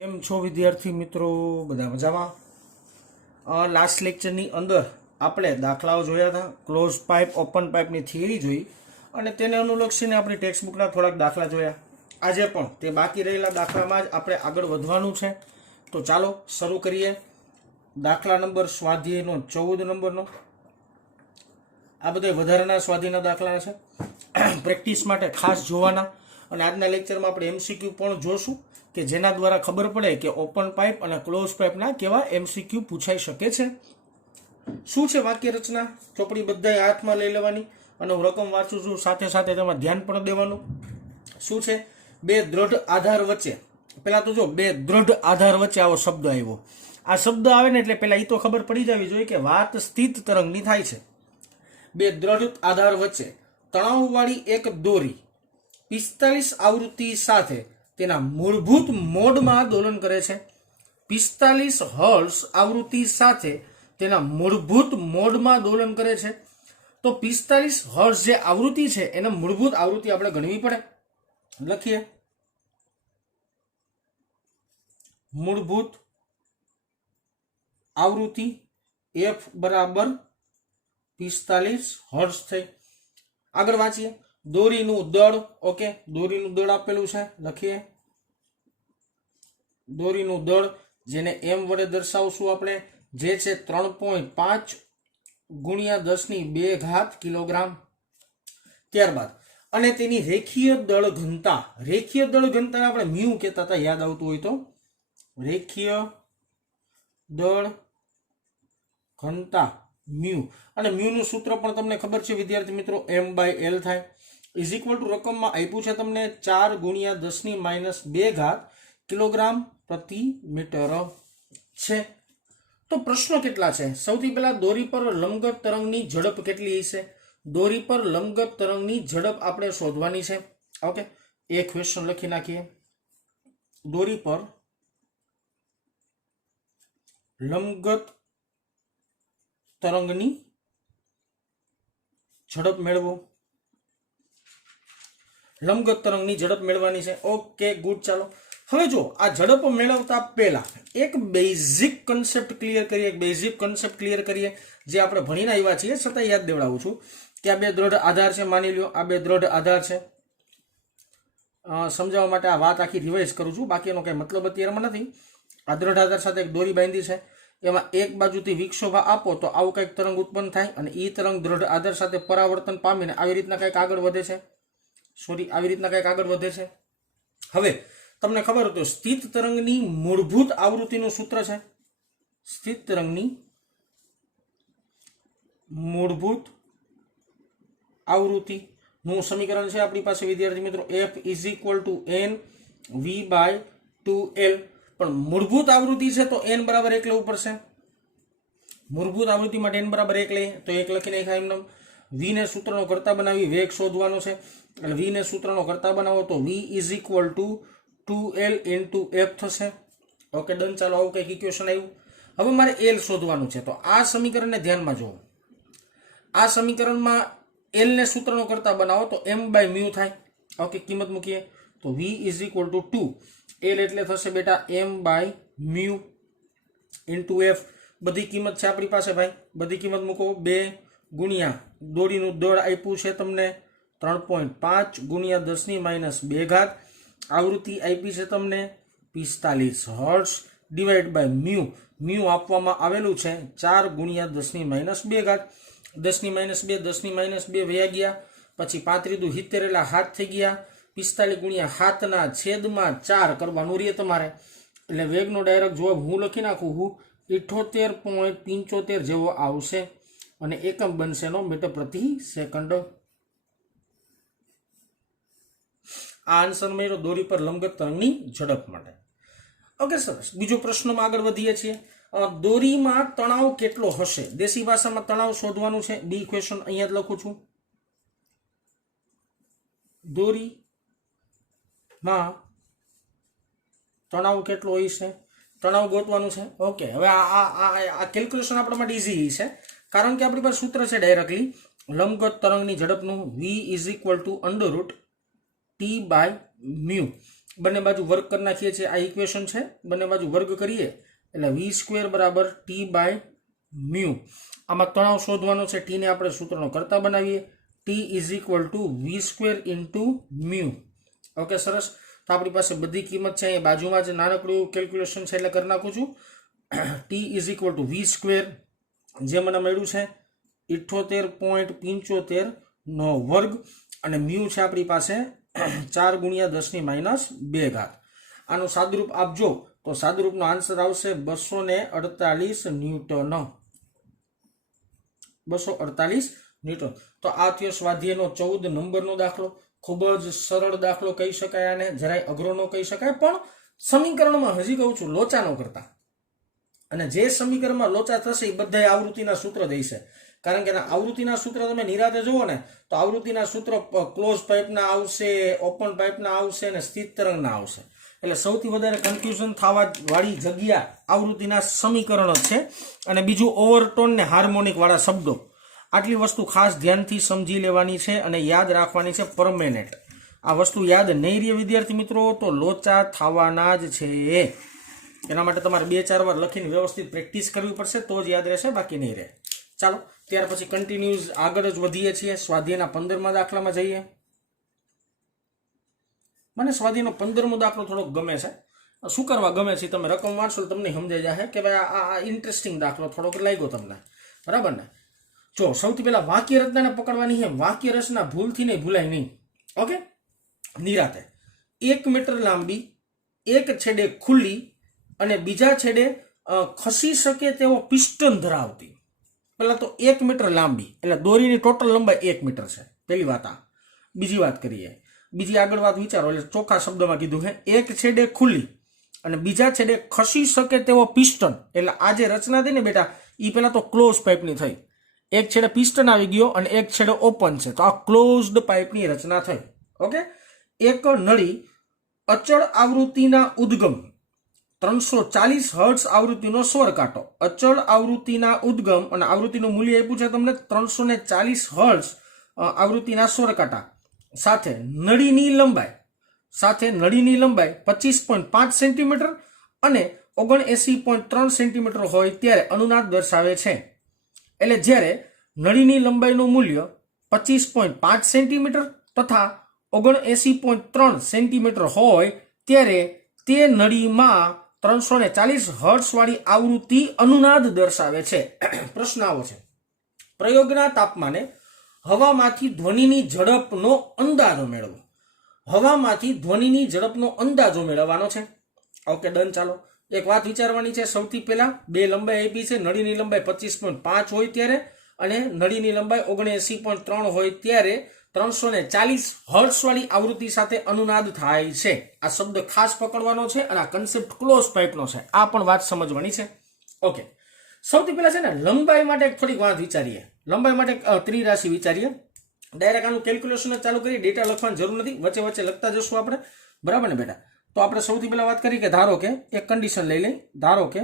કેમ છો વિદ્યાર્થી મિત્રો? બધા મજામાં? લાસ્ટ લેક્ચરની અંદર આપણે દાખલાઓ જોયા હતા, ક્લોઝ પાઇપ ઓપન પાઇપની થિયરી જોઈ અને તેને અનુલક્ષીને આપણી ટેક્સ્ટ બુકના થોડાક દાખલા જોયા. આજે પણ તે બાકી રહેલા દાખલામાં જ આપણે આગળ વધવાનું છે. તો ચાલો શરૂ કરીએ. દાખલા નંબર સ્વાધ્યાયનો 14 નંબરનો. આ બધા વધારાના સ્વાધ્યાયના દાખલા છે, પ્રેક્ટિસ માટે ખાસ જોવાના. અને આજના લેક્ચરમાં આપણે એમસીક્યુ પણ જોશું કે જેના દ્વારા ખબર પડે કે ઓપન પાઇપ અને ક્લોઝ પાઇપના કેવા એમસીક્યુ પૂછાઈ શકે છે. શું છે વાક્ય રચના? ચોપડી બધાય હાથમાં લઈ લેવાની અને હું રકમ વાંચું છું, સાથે સાથે તેમાં ધ્યાન પણ દેવાનું. શું છે? બે દ્રઢ આધાર વચ્ચે. પેલા તો જો બે દ્રઢ આધાર વચ્ચે આવો શબ્દ આવ્યો. આ શબ્દ આવે ને એટલે પેલા એ તો ખબર પડી જવી જોઈએ કે વાત સ્થિત તરંગની થાય છે. બે દ્રઢ આધાર વચ્ચે તણાવવાળી એક દોરી 45 આવૃત્તિ સાથે તેના મૂળભૂત મોડમાં દોલન કરે છે. 45 હર્ટ્ઝ આવૃત્તિ સાથે તેના મૂળભૂત મોડમાં દોલન કરે છે. તો 45 હર્ટ્ઝ જે આવૃત્તિ છે એના મૂળભૂત આવૃત્તિ આપણે ગણવી પડે. લખીએ, મૂળભૂત આવૃત્તિ f બરાબર 45 હર્ટ્ઝ થઈ. આગળ વાંચીએ. દોરીનું દળ, ઓકે, દોરીનું દળ આપેલું છે, લખીએ. દોરીનું દળ જેને m વડે દર્શાવશું આપણે, જે છે 3.5 ગુણ્યા 10⁻² કિલોગ્રામ. ત્યારબાદ અને તેની રેખીય દળ ઘનતા, રેખીય દળ ઘનતા આપણે મ્યુ કહેતા હતા, યાદ આવતું હોય તો. રેખીય દળ ઘનતા મ્યુ, અને મ્યુ નું સૂત્ર પણ તમને ખબર છે વિદ્યાર્થી મિત્રો, m/l થાય. ઇઝ ઇક્વલ ટુ રકમમાં આપ્યું છે તમને 4 ગુણ્યા 10⁻² કિલોગ્રામ પ્રતિ મીટર છે. તો પ્રશ્નો કેટલા છે? સૌથી પહેલા દોરી પર લંબગત તરંગની ઝડપ કેટલી હશે? દોરી પર લંબગત તરંગની ઝડપ આપણે શોધવાની છે. ઓકે, એ ક્વેશ્ચન લખી નાખીએ. દોરી પર લંબગત તરંગની ઝડપ મેળવો. લંબગત તરંગની ઝડપ મેળવવાની છે. Okay, good. ચાલો હવે જો આ ઝડપ મેળવતા પહેલા એક બેઝિક કન્સેપ્ટ ક્લિયર કરીએ. એક બેઝિક કન્સેપ્ટ ક્લિયર કરીએ જે આપણે ભણીને આવ્યા છીએ, છતાં યાદ દેવડાવું છું કે આ બે દ્રઢ આધાર છે. માની લ્યો આ બે દ્રઢ આધાર છે. સમજાવવા માટે આ વાત આખી રિવાઇઝ કરું છું, બાકી એનો કઈ મતલબ અત્યારમાં નથી. આ દ્રઢ આધાર સાથે એક દોરી બાંધી છે, એમાં એક બાજુથી વિક્ષોભા આપો તો આવું કંઈક તરંગ ઉત્પન્ન થાય અને એ તરંગ દ્રઢ આધાર સાથે પરાવર્તન પામીને આવી રીતના કંઈક આગળ વધે છે. આવી રીતના કંઈક આગળ વધે છે. હવે તમને ખબર હોય તો સ્થિત તરંગની મૂળભૂત આવૃત્તિનું સૂત્ર છે. સ્થિત તરંગની મૂળભૂત આવૃત્તિનું સમીકરણ છે આપણી પાસે વિદ્યાર્થી મિત્રો, f = n v/2l. પણ મૂળભૂત આવૃત્તિ છે તો n બરાબર 1 લેવું પડશે. મૂળભૂત આવૃત્તિ માટે n બરાબર 1 લઈએ તો 1 લખી નાખાય એમને. v ને સૂત્રનો કરતા બનાવી વેગ શોધવાનો છે, એટલે v ને સૂત્રનો કરતા બનાવો તો v = 2l × f થશે. Okay, done. ચાલો આવું કંઈક ઇક્વેશન આવ્યું. હવે મારે l શોધવાનું છે, તો આ સમીકરણને ધ્યાનમાં જુઓ. આ સમીકરણમાં l ને સૂત્રનો કરતા બનાવો તો m/μ થાય. ઓકે, કિંમત મૂકીએ તો v = 2. l એટલે થશે બેટા m/μ × f. બધી કિંમત છે આપણી પાસે ભાઈ, બધી કિંમત મૂકો. 2 ગુણ્યા દોરીનું દળ આપ્યું છે તમને 3.5 ગુણ્યા 10⁻², આવૃત્તિ આપી છે તમને 45 hertz, divide by mu. Mu આપવામાં આવેલું છે 4 ગુણ્યા 10⁻². 10⁻², 10⁻² વયા ગયા, પછી 35 દુ 70 એટલે હાથ થઈ ગયા. 45 ગુણ્યા 7/4 કરવાનું રહે તમારે. એટલે વેગનો ડાયરેક્ટ જવાબ હું લખી નાખું હું 78.75 જેવો આવશે અને એકમ બનશે નો મીટર પ્રતિ સેકન્ડ. આ આન્સર મેળવો દોરી પર લંબગત તરંગની ઝડપ માટે. ઓકે, સરસ. બીજો પ્રશ્નમાં આગળ વધીએ છીએ. દોરીમાં તણાવ કેટલો હશે? દેશી ભાષામાં તણાવ શોધવાનું છે. બી ક્વેશ્ચન અહીંયા જ લખું છું. દોરીમાં તણાવ કેટલો હોય છે? તણાવ ગોતવાનું છે. ઓકે, હવે આ કેલ્ક્યુલેશન આપણા માટે ઈઝી છે, કારણ કે આપણી પાસે સૂત્ર છે ડાયરેક્ટલી લંબગત તરંગની ઝડપનું v = √t/μ. બંને બાજુ વર્ગ કરી નાખીએ છીએ, આ ઇક્વેશન છે, બંને બાજુ વર્ગ કરીએ એટલે v² બરાબર T/μ. આમાં તણાવ શોધવાનો છે, ટી ને આપણે સૂત્રનો કરતા બનાવીએ, T = v² × μ. ઓકે, સરસ. તો આપણી પાસે બધી કિંમત છે, અહીં બાજુમાં જ નાનકડું કેલ્ક્યુલેશન છે એટલે કરી નાખું છું. T = v², જે મને મળ્યું છે 78.75 નો વર્ગ, અને μ છે આપણી પાસે 4 × 10⁻². આનું સાદુરૂપ આપજો તો સાદુરૂપનો આન્સર આવશે 248 ન્યૂટન. 248 ન્યૂટન. તો આ થયો સ્વાધ્યાયનો 14 નંબરનો દાખલો. ખૂબ જ સરળ દાખલો કહી શકાય, આને જરાય અઘરો ન કહી શકાય, પણ સમીકરણમાં હજી કહું છું લોચા ન કરતા. અને જે સમીકરણમાં લોચા થશે એ બધા આવૃત્તિના સૂત્ર દેશે, કારણ કે આવૃત્તિના સૂત્ર તમે નિરાતે જુઓ ને તો આવૃત્તિના સૂત્ર ક્લોઝ પાઇપના આવશે, ઓપન પાઇપના આવશે અને સ્થિત તરંગના આવશે. એટલે સૌથી વધારે કન્ફ્યુઝન થવા વાળી જગ્યા આવૃત્તિના સમીકરણો છે. અને બીજું ઓવરટોન ને હાર્મોનિક વાળા શબ્દો. આટલી વસ્તુ ખાસ ધ્યાનથી સમજી લેવાની છે અને યાદ રાખવાની છે પરમેનન્ટ. આ વસ્તુ યાદ નહીં રહે વિદ્યાર્થી મિત્રો તો લોચા થવાના જ છે. એના માટે તમારે 2-4 વાર લખીને વ્યવસ્થિત પ્રેક્ટિસ કરવી પડશે, તો જ યાદ રહેશે, બાકી નહીં રહે. ચાલો ત્યાર પછી કન્ટિન્યુઅસ આગળ જ વધીએ છીએ. સ્વાધ્યાયના 15મા દાખલામાં જઈએ. મને સ્વાધ્યાયનો 15મો દાખલો થોડોક ગમે છે. શું કરવા ગમે છે તમે રકમ વાંચશો તમને સમજાઈ જશે કે ભાઈ આ ઇન્ટરેસ્ટિંગ દાખલો થોડોક લાગ્યો તમને, બરાબર ને? જો સૌથી પહેલા વાક્ય રચનાને પકડવાની છે. વાક્ય રચના ભૂલથી નહીં ભૂલાય નહીં. ઓકે, નિરાતે 1 મીટર લાંબી, એક છેડે ખુલ્લી અને બીજા છેડે ખસી શકે તેવો પિસ્ટન ધરાવતી. પહેલા તો 1 મીટર લાંબી એટલે દોરીની ટોટલ લંબાઈ 1 મીટર છે. પહેલી વાત આ. બીજી વાત કરીએ, બીજી આગળ વાત વિચારો એટલે ચોખ્ખા શબ્દમાં કીધું છે. એક છેડે ખુલ્લી અને બીજા છેડે ખસી શકે તેવો પિસ્ટન. એટલે આ જે રચના થઈ ને બેટા એ પહેલા તો ક્લોઝ પાઇપની થઈ. એક છેડે પિસ્ટન આવી ગયો અને એક છેડે ઓપન છે, તો આ ક્લોઝડ પાઇપની રચના થઈ. ઓકે, એક નળી અચળ આવૃત્તિના ઉદ્ગમ 340 હર્ટ્ઝ આવૃત્તિનો સ્વર કાંટો. અચળ આવૃત્તિના ઉદ્ગમ અને આવૃત્તિનું મૂલ્ય આપ્યું છે તમને 340 હર્ટ્ઝ આવૃત્તિના સ્વર કાંટા સાથે નળીની લંબાઈ 25.5 સેન્ટીમીટર અને 79.3 સેન્ટીમીટર હોય ત્યારે અનુનાદ દર્શાવે છે. એટલે જ્યારે નળીની લંબાઈનું મૂલ્ય 25.5 સેન્ટીમીટર તથા 79.3 સેન્ટીમીટર હોય ત્યારે તે નળીમાં 340 હર્ટ્ઝ વાળી આવૃત્તિ અનુનાદ દર્શાવે છે. પ્રશ્ન આવો છે, પ્રયોગના તાપમાને હવામાંથી ધ્વનિની ઝડપનો અંદાજો મેળવો. હવામાંથી ધ્વનિની ઝડપનો અંદાજો મેળવવાનો છે. Okay done. ચાલો એક વાત વિચારવાની છે. સૌથી પહેલા બે લંબાઈ આપી છે. નળીની લંબાઈ 25.5 હોય ત્યારે અને નળીની લંબાઈ 79.3 હોય ત્યારે 340 હર્ટ્ઝ વાળી આવૃત્તિ સાથે અનુનાદ થાય છે. આ શબ્દ ખાસ પકડવાનો છે અને આ કન્સેપ્ટ ક્લોઝ પાઇપનો છે. આ પણ વાત સમજવાની છે. ઓકે, સૌથી પહેલા છે ને લંબાઈ માટે થોડીક વાત વિચારીએ. લંબાઈ માટે ત્રિરાશિ વિચારીએ. ડાયરેક્ટ આનું કેલ્ક્યુલેશન ચાલુ કરી, ડેટા લખવાની જરૂર નથી, વચ્ચે વચ્ચે લખતા જશું આપણે, બરાબર ને બેટા? તો આપણે સૌથી પહેલા વાત કરી કે ધારો કે એક કન્ડિશન લઈ લઈ. ધારો કે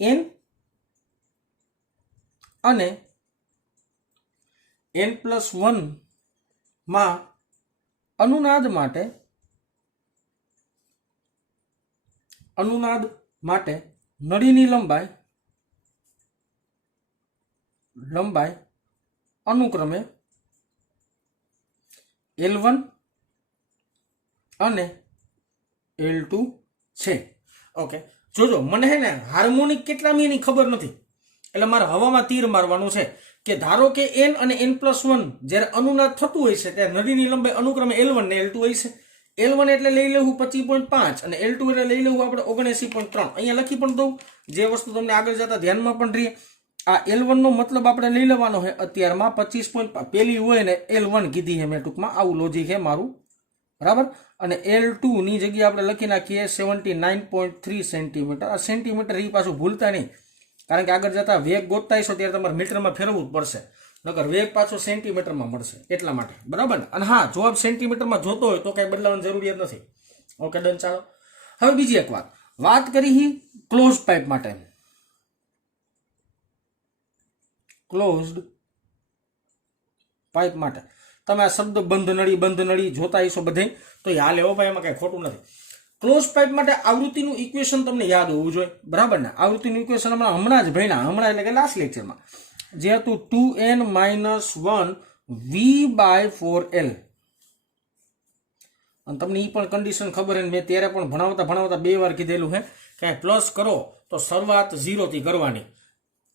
n અને n+1 માં અનુનાદ માટે નળીની લંબાઈ અનુક્રમે L1 અને L2 છે. ઓકે, જોજો મને હે ને હાર્મોનિક કેટલામી એની ખબર નથી, એટલે મારે હવામાં તીર મારવાનું છે કે ધારો કે n અને n+1 જ્યારે અનુનાદ થતું હોય છે ત્યારે નળીની લંબાઈ અનુક્રમે L1 ને L2 હોય છે. L1 એટલે લઈ લેવું 25.5 અને L2 એટલે લઈ લેવું આપણે 79.3. અહીંયા લખી પણ દઉં, જે વસ્તુ તમને આગળ જતા ધ્યાનમાં પણ રહે. આ L1 નો મતલબ આપણે લઈ લેવાનો છે અત્યારમાં 25.5. પેલી હોય ને L1 કીધી છે મેં, ટૂંકમાં આવું લોજિક છે મારું, બરાબર? અને L2 ની જગ્યાએ આપણે લખી નાખીએ 79.3 સેન્ટીમીટર. આ સેન્ટીમીટર એ પાછું ભૂલતા નહીં, કારણ કે આગળ જતા વેગ ગોતતા હશો ત્યારે તમારે મીટરમાં ફેરવવું જ પડશે, નકર વેગ પાછો સેન્ટીમીટરમાં મળશે, એટલા માટે, બરાબર ને? અને હા, જવાબ સેન્ટીમીટરમાં જોતો હોય તો કઈ બદલાવાની જરૂરિયાત નથી. Okay done. ચાલો હવે બીજી એક વાત કરી ક્લોઝ પાઇપ માટે. ક્લોઝડ પાઇપ માટે તમે આ શબ્દ બંધ નળી જોતા હશો બધે, તો એ હાલે હો ભાઈ, એમાં કઈ ખોટું નથી. ક્લોઝ પાઇપ માટે આવૃત્તિનું ઇક્વેશન તમને યાદ હોવું જોઈએ, બરાબર ને? આવૃત્તિનું ઇક્વેશન હમણાં જ ભણ્યા, હમણાં એટલે કે લાસ્ટ લેક્ચરમાં, જે હતું 2n - 1 v/4l. અને તમને એ પણ કન્ડિશન ખબર હે, મેં ત્યારે પણ ભણાવતા 2 વાર કીધેલું હે કે પ્લસ કરો તો શરૂઆત 0 થી કરવાની,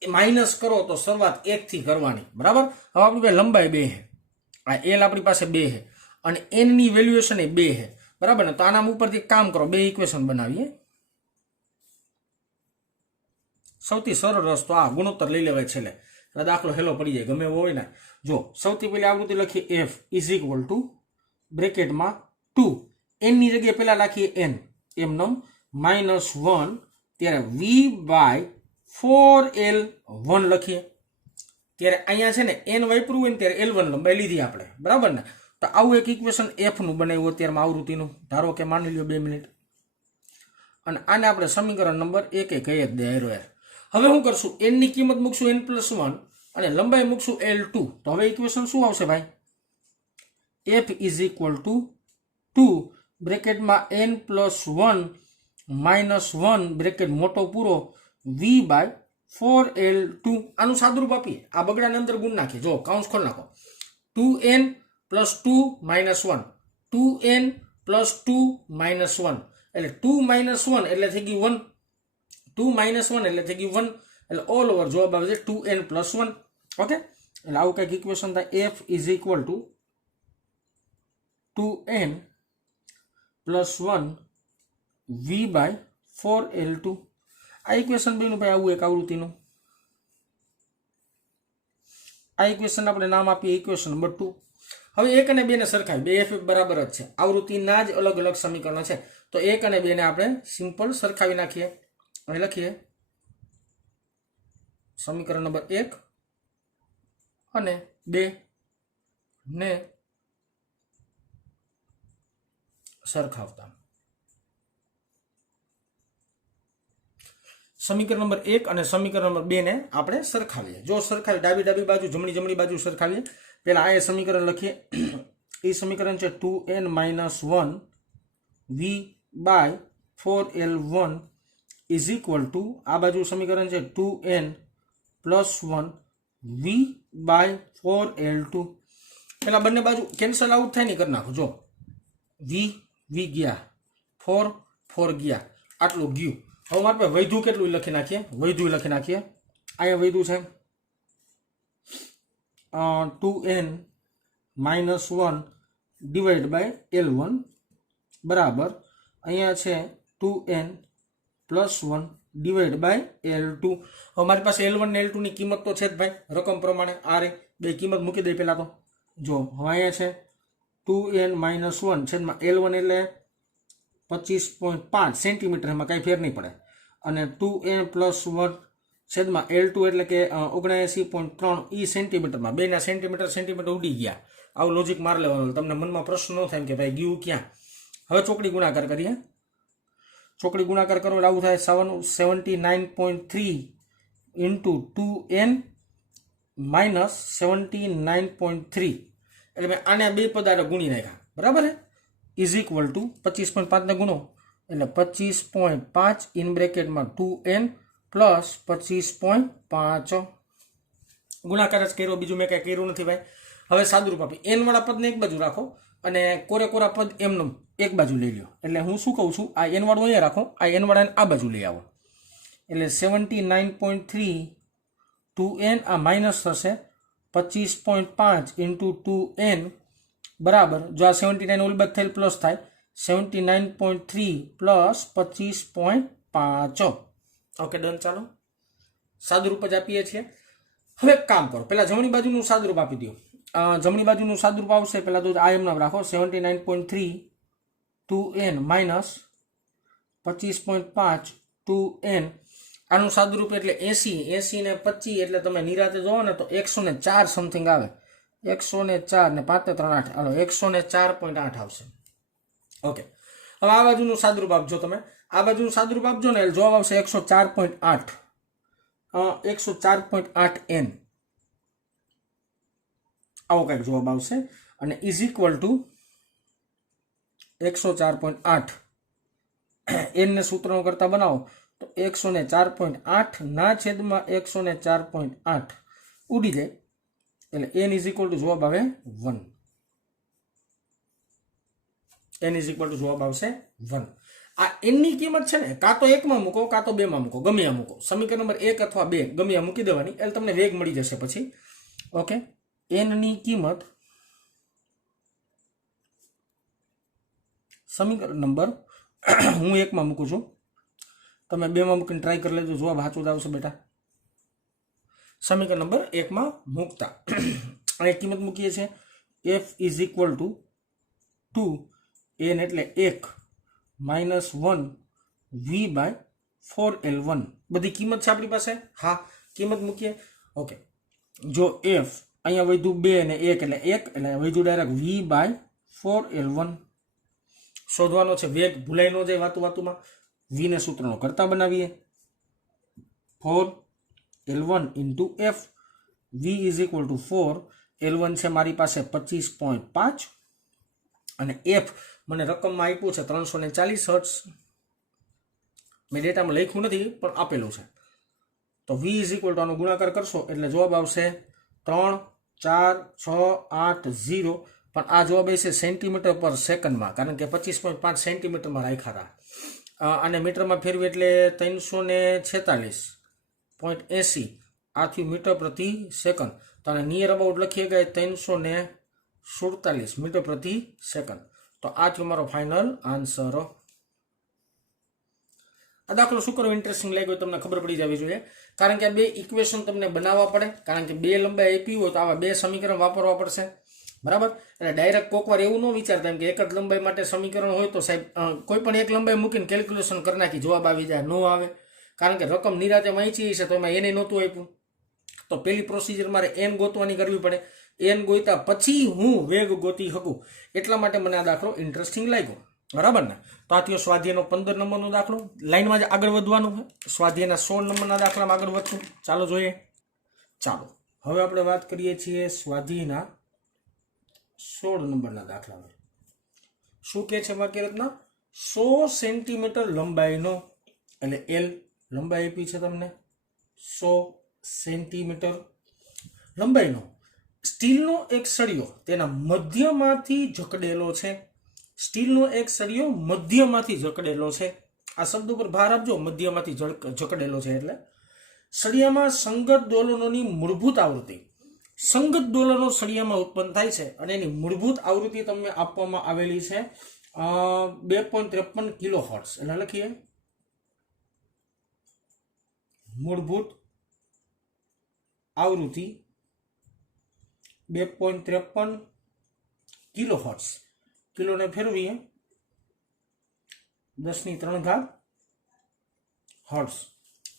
માઇનસ કરો તો શરૂઆત 1 થી કરવાની, બરાબર? હવે આપણી પાસે લંબાઈ 2 છે, આ એલ આપણી પાસે 2 છે અને એન ની વેલ્યુએશન એ 2 છે, બરાબર ને? તો આના ઉપરથી કામ કરો, 2 ઇક્વેશન બનાવીએ. સૌથી સરળ રસ્તો આ ગુણોત્તર લઈ લેવાય છેલ્લે, એટલે દાખલો હેલો પડી જાય ગમે એવો હોય ને. જો સૌથી પહેલી આવૃત્તિ લખીએ f = બ્રેકેટમાં 2, n ની જગ્યાએ પહેલા લખીએ n, એમનમ -1, ત્યારે v/4l1 લખીએ. ત્યારે અહીંયા છે ને n વાપરવું હોય ને ત્યારે l1 લંબાઈ લીધી આપણે, બરાબર ને? તો આવું એક ઇક્વેશન f નું બનાવ્યું અત્યારમાં આવૃત્તિનું, ધારો કે માની લ્યો 2 મિનિટ, અને આને આપણે સમીકરણ નંબર 1 કહી જ દે હારો યાર. હવે શું કરશું? n ની કિંમત મૂકશું n+1 અને લંબાઈ મૂકશું l2. તો હવે ઇક્વેશન શું આવશે ભાઈ? f = 2 બ્રેકેટમાં n+1 -1 બ્રેકેટ મોટો પૂરો v/4l2. આનું સાદુરૂપ આપીએ, આ બગડાને અંદર ગુણ નાખીએ. જો કાઉન્સ ખોલ નાખો, 2n + 2 - 1, 2n + 2 - 1, એટલે 2 - 1 એટલે થઈ ગયું 1, 2 - 1 એટલે થઈ ગયું 1, એટલે ઓલ ઓવર જવાબ આવે છે 2n + 1. ઓકે, એટલે આવું કંઈક ઇક્વેશન થાય. f = 2n + 1 v/4l2. આ ઇક્વેશન બન્યું ભાઈ આવું એક આવૃત્તિનું. આ ઇક્વેશન આપણે નામ આપીએ ઇક્વેશન નંબર 2. હવે 1 અને 2 ને સરખાવી, બે f બરાબર જ છે, આવૃત્તિના જ અલગ અલગ સમીકરણો છે, તો 1 અને 2 ને આપણે સિમ્પલ સરખાવી નાખીએ. અહીં લખીએ સમીકરણ નંબર 1 અને 2 ને સરખાવતા. સમીકરણ નંબર 1 અને સમીકરણ નંબર 2 ને આપણે સરખાવીએ. જો સરખાવી ડાબી બાજુ જમણી બાજુ સરખાવીએ. પહેલા આ સમીકરણ લખીએ. એ સમીકરણ છે 2n - 1 v/4l1 = આ બાજુ સમીકરણ છે 2n + 1 v/4l2. પેલા બંને બાજુ કેન્સલ આઉટ થાય ને કરી નાખો. જો v ગયા, 4 ગયા, આટલું ગયું. હવે મારે પાસે વૈધું કેટલું લખી નાખીએ, લખી નાખીએ. અહીંયા વૈધું છે 2n - 1 / l1 બરાબર અહીંયા છે 2n + 1 / l2. હવે મારી પાસે l1 ને l2 ની કિંમત તો છે જ ભાઈ, રકમ પ્રમાણે આ રે બે કિંમત મૂકી દઈ પહેલા તો. જો હવે અહીંયા છે 2n - 1 છેદમાં l1 એટલે 25.5 સેન્ટીમીટર, એમાં કાંઈ ફેર નહીં પડે, અને 2n + 1 છેદમાં l2 એટલે કે 79.3 સેન્ટીમીટરમાં. બેના સેન્ટીમીટર ઉડી ગયા. આવું લોજિક માર લેવાનું, તમને મનમાં પ્રશ્ન ન થાય કે ભાઈ ગયું ક્યાં. હવે ચોકડી ગુણાકાર કરીએ. ચોકડી ગુણાકાર કરો એટલે આવું થાય 79.3 × 2n - 79.3, એટલે મેં આને બે પદાર્થ ગુણી નાખ્યા, બરાબર છે? = 25.5 ને ગુણો એટલે 25.5 ઇન બ્રેકેટમાં 2n + 25.5 ગુણાકાર જ કર્યો, બીજું મેં કાંઈ કર્યું નથી ભાઈ. હવે સાદુરૂપ આપી, n વાળા પદને એક બાજુ રાખો અને કોરા પદ એમનું એક બાજુ લઈ લો. એટલે હું શું કહું છું, આ n વાળું અહીંયા રાખો, આ n વાળાને આ બાજુ લઈ આવો. એટલે 79.3 2n આ માઇનસ થશે 25.5 × 2n બરાબર. જો આ 79 ઓલ બાદ થયેલ પ્લસ થાય 79.3 + 25.5. Okay done. ચાલો સાદુરૂપ જ આપીએ છીએ. હવે કામ કરો, પહેલા જમણી બાજુનું સાદુરૂપ આપી દો. જમણી બાજુનું સાદુરૂપ આવશે પહેલા તો આ એમનામ રાખો 79.3 2n - 25.5 2n. આનું સાદુરૂપ એટલે 80 ને 25 એટલે તમે નિરાતે જોવો ને તો 104 સમથિંગ આવે. 104 ને 5 ને 3 8, હાલો 104.8 આવશે. ઓકે, હવે આ બાજુનું સાદુરૂપ આપજો તમે. આ બાજુનું સાદુરૂપ આપજો ને એટલે જવાબ આવશે 104.8 104.8n. આવો કંઈક જવાબ આવશે. અને ઇઝ ઇક્વલ ટુ 104.8 n ને સૂત્રનો કરતા બનાવો તો 104.8 ના છેદમાં 104.8 ઉડી જાય એટલે n ઇઝ ઇક્વલ ટુ જવાબ આવે 1. n ઇઝ ઇક્વલ ટુ જવાબ આવશે 1. આ n ની કિંમત છે ને કાં તો 1 માં મૂકો કાં તો 2 માં મૂકો, ગમે આ મૂકો. સમીકરણ નંબર 1 અથવા 2 ગમે આ મૂકી દેવાની એટલે તમને વેગ મળી જશે પછી. ઓકે, n ની કિંમત સમીકરણ નંબર હું 1 માં મૂકું છું, તમે 2 માં મૂકીને ટ્રાય કરી લેજો, જવાબ સાચો જ આવશે બેટા. સમીકરણ નંબર 1 માં મૂકતા અને કિંમત મૂકીએ છીએ f is equal two 2 n એટલે 1 માઇનસ 1 v બાય 4l1 બધી કિંમત છે આપણી પાસે. હા, કિંમત મૂકીએ. ઓકે, જો f અહીંયા વધ્યું 2 અને 1 એટલે 1 એટલે વધ્યું ડાયરેક્ટ v બાય 4l1 શોધવાનો છે. વેગ ભૂલાઈ ન જાય વાતુમાં. v ને સૂત્રનો કરતા બનાવીએ. 4l1 into f, v is equal two 4, l1 છે મારી પાસે 25.5 અને f મને રકમમાં આપ્યું છે 340 હર્ટ્ઝ. મેં ડેટામાં લખ્યું નથી પણ આપેલું છે. તો v ઇઝ ઇક્વલ ટુ આનો ગુણાકાર કરશો એટલે જવાબ આવશે 3, 4, 6, 8, 0. પણ આ જવાબ છે સેન્ટીમીટર પર સેકન્ડમાં, કારણ કે 25.5 સેન્ટીમીટરમાં રાખ્યા હતા. અને મીટરમાં ફેરવી એટલે 346.80 આથી મીટર પ્રતિ સેકન્ડ. તો આને નિયર અબાઉટ લખીએ ગયે 347 મીટર પ્રતિ સેકન્ડ. તો આ થયો મારો ફાઇનલ આન્સર. આ દાખલો શું કરો ઇન્ટરેસ્ટિંગ લાગ્યો તમને ખબર પડી જવી જોઈએ, કારણ કે આ બે ઇક્વેશન તમને બનાવવા પડે, કારણ કે બે લંબાઈ આપી હોય તો આવા બે સમીકરણ વાપરવા પડશે. બરાબર, એટલે ડાયરેક્ટ કોક વાર એવું ન વિચારતા કે એક જ લંબાઈ માટે સમીકરણ હોય તો સાહેબ કોઈ પણ એક લંબાઈ મૂકીને કેલ્ક્યુલેશન કરી નાખી જવાબ આવી જાય, ન આવે. કારણ કે રકમ નિરાતે વાંચી છે તો એમાં એને નહોતું આપ્યું, તો પેલી પ્રોસિજર મારે n ગોતવાની કરવી પડે. n ગોતા પછી હું વેગ ગોતી શકું, એટલા માટે મને આ દાખલો ઇન્ટરેસ્ટિંગ લાગ્યો. બરાબર ને? તો આ થયો સ્વાધ્યાયનો 15 નંબરનો દાખલો. લાઈનમાં જ આગળ વધવાનું છે. સ્વાધ્યાયના 16 નંબરના દાખલામાં આગળ વધશું. ચાલો જોઈએ. ચાલો હવે આપણે વાત કરીએ છીએ સ્વાધ્યાયના 16 નંબરના દાખલામાં. શું કે છે વાક્ય રચના? 100 સેન્ટીમીટર લંબાઈનો, એટલે L લંબાઈ આપી છે તમને, 100 સેન્ટીમીટર લંબાઈનો સ્ટીલનો એક સળિયો તેના મધ્યમાંથી જકડેલો છે. સ્ટીલનો એક સળિયો મધ્યમાંથી જકડેલો છે. આ શબ્દ ઉપર ભાર આપજો, મધ્યમાંથી જકડેલો છે એટલે. સળિયામાં સંગત દોલનોની મૂળભૂત આવૃત્તિ, સંગત દોલનો સળિયામાં ઉત્પન્ન થાય છે અને એની મૂળભૂત આવૃત્તિ તમને આપવામાં આવેલી છે 2.53 કિલો હર્ટ્ઝ. એટલે લખીએ મૂળભૂત આવૃત્તિ 2.53 કિલો હર્ટ્ઝ. કિલોને ફેરવીએ 10⁻³ હર્ટ્ઝ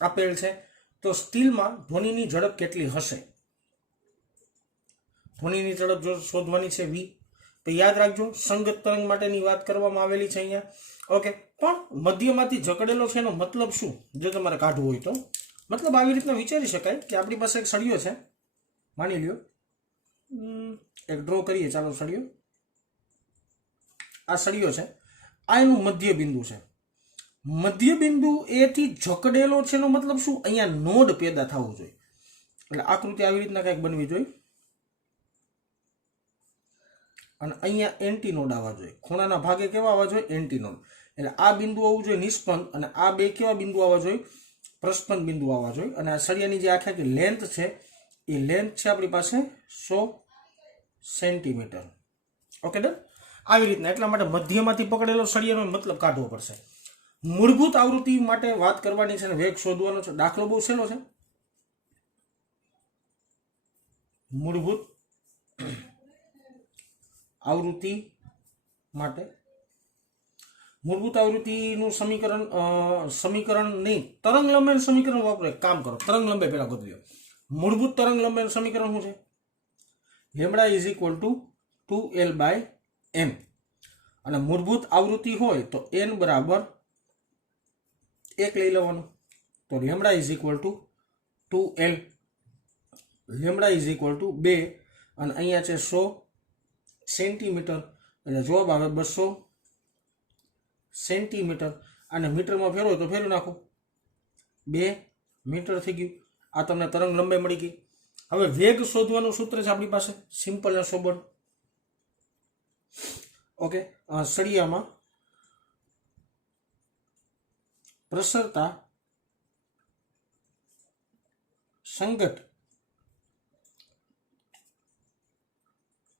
આપેલ છે. તો સ્ટીલમાં ધ્વનિની ઝડપ કેટલી હશે? ધ્વનિની ઝડપ શોધવાની છે v. તો યાદ રાખજો સંગત તરંગ માટેની વાત કરવામાં આવેલી છે અહીંયા. ઓકે, પણ મધ્યમાંથી જકડેલો છે એનો મતલબ શું? જો તમારે કાઢવું હોય તો મતલબ આવી રીતના વિચારી શકાય કે આપણી પાસે એક સળિયો છે, માની લ્યો એક ડ્રો કરીએ. ચાલો, સળિયો, આ સળિયો છે, આ એનું મધ્ય બિંદુ છે. મધ્ય બિંદુ એથી જકડેલો છે એનો મતલબ શું? અહીંયા નોડ પેદા થવું જોઈએ. એટલે આકૃતિ આવી રીતના કંઈક બનવી જોઈએ અને અહીંયા એન્ટી નોડ આવવા જોઈએ. ખૂણાના ભાગે કેવા આવવા જોઈએ? Anti node. એટલે આ બિંદુ આવવું જોઈએ નિષ્પન્ન, અને આ બે કેવા બિંદુ આવવા જોઈએ? પ્રસ્પન્ન બિંદુ આવવા જોઈએ. અને આ સળિયાની જે આખી લેન્થ છે એ લેન્થ છે આપણી પાસે 100 સેન્ટીમીટર. Okay done. આવી રીતના, એટલા માટે મધ્યમાંથી પકડેલો સળિયાનો મતલબ કાઢવો પડશે. મૂળભૂત આવૃત્તિ માટે વાત કરવાની છે અને વેગ શોધવાનો છે. દાખલો બહુ સહેલો છે. મૂળભૂત આવૃત્તિ માટે મૂળભૂત આવૃત્તિનું સમીકરણ નહીં, તરંગ લંબાઈનું સમીકરણ વાપરો. એક કામ કરો, તરંગ લંબાઈ પહેલા ગોતી લો. મૂળભૂત તરંગ લંબાઈનું સમીકરણ શું છે? Lambda is equal two 2l/m. અને મૂળભૂત આવૃત્તિ હોય તો n બરાબર 1 લઈ લેવાનું. તો lambda is equal two 2l, lambda is equal two 2, અને અહીંયા છે 100 સેન્ટીમીટર એટલે જવાબ આવે 200 સેન્ટીમીટર. અને મીટરમાં ફેરવો તો ફેરવી નાખો 2 મીટર થઈ ગયું. આ તમને તરંગ લંબાઈ મળી ગઈ. હવે વેગ શોધવાનું સૂત્ર છે આપણી પાસે, સિમ્પલ અને સોબર. ઓકે, સળિયામાં પ્રસરતા સંગત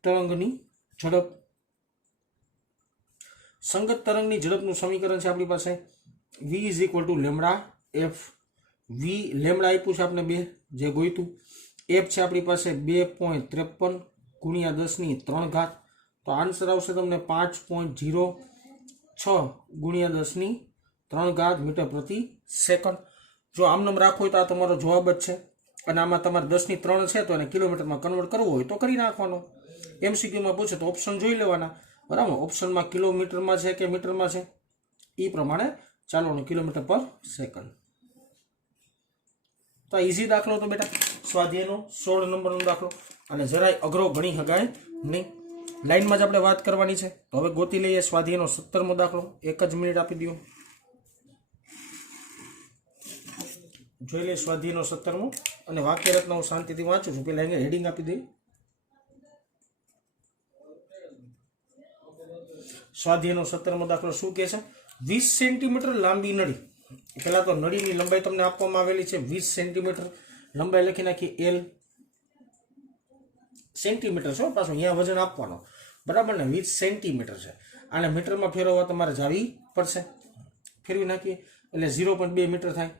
તરંગની ઝડપ. સંગત તરંગની ઝડપનું સમીકરણ છે આપણી પાસે v = lambda f. v lambda આપ્યું છે આપણે 2 જે ગોઈતું. f છે આપણી પાસે 2.53 ગુણ્યા 10⁻³ તો આન્સર આવશે તમને 5.06 ગુણ્યા 10⁻³ મીટર પ્રતિ સેકન્ડ. જો આમનામ રાખો હોય તો આ તમારો જવાબ જ છે. અને આમાં તમારે 10⁻³ છે તો એને કિલોમીટરમાં કન્વર્ટ કરવું હોય તો કરી નાખવાનો. એમસીક્યુમાં પૂછે તો ઓપ્શન જોઈ લેવાના, બરાબર. ઓપ્શનમાં કિલોમીટરમાં છે કે મીટરમાં છે એ પ્રમાણે ચાલવાનું, કિલોમીટર પર સેકન્ડ. તો ઇઝી દાખલો તો બેટા સ્વાધ્યાયનો 16 નંબરનો દાખલો, અને જરાય અઘરો ગણી શકાય નહીં. લાઈનમાં જ આપણે વાત કરવાની છે. તો હવે ગોતી લઈએ સ્વાધ્યાયનો 17મો દાખલો. 1 જ મિનિટ આપી દો, જોઈ લઈએ સ્વાધ્યાયનો 17મો. અને વાક્ય રચના હું શાંતિથી વાંચું છું, પેલા અહીંયા હેડિંગ આપી દઈ. સ્વાધ્યાયનો 17મો દાખલો શું કહે છે? 20 સેન્ટીમીટર લાંબી નળી. પહેલા તો નળીની લંબાઈ તમને આપવામાં આવેલી છે 20 સેન્ટીમીટર. લંબાઈ લખી નાખી L. સેન્ટીમીટર છે પાછું, અહીંયા વજન આપવાનો, બરાબર ને. 20 સેન્ટીમીટર છે. આને મીટરમાં ફેરવવા તમારે જાવી પડશે. ફેરવી નાખીએ એટલે 0.2 મીટર થાય.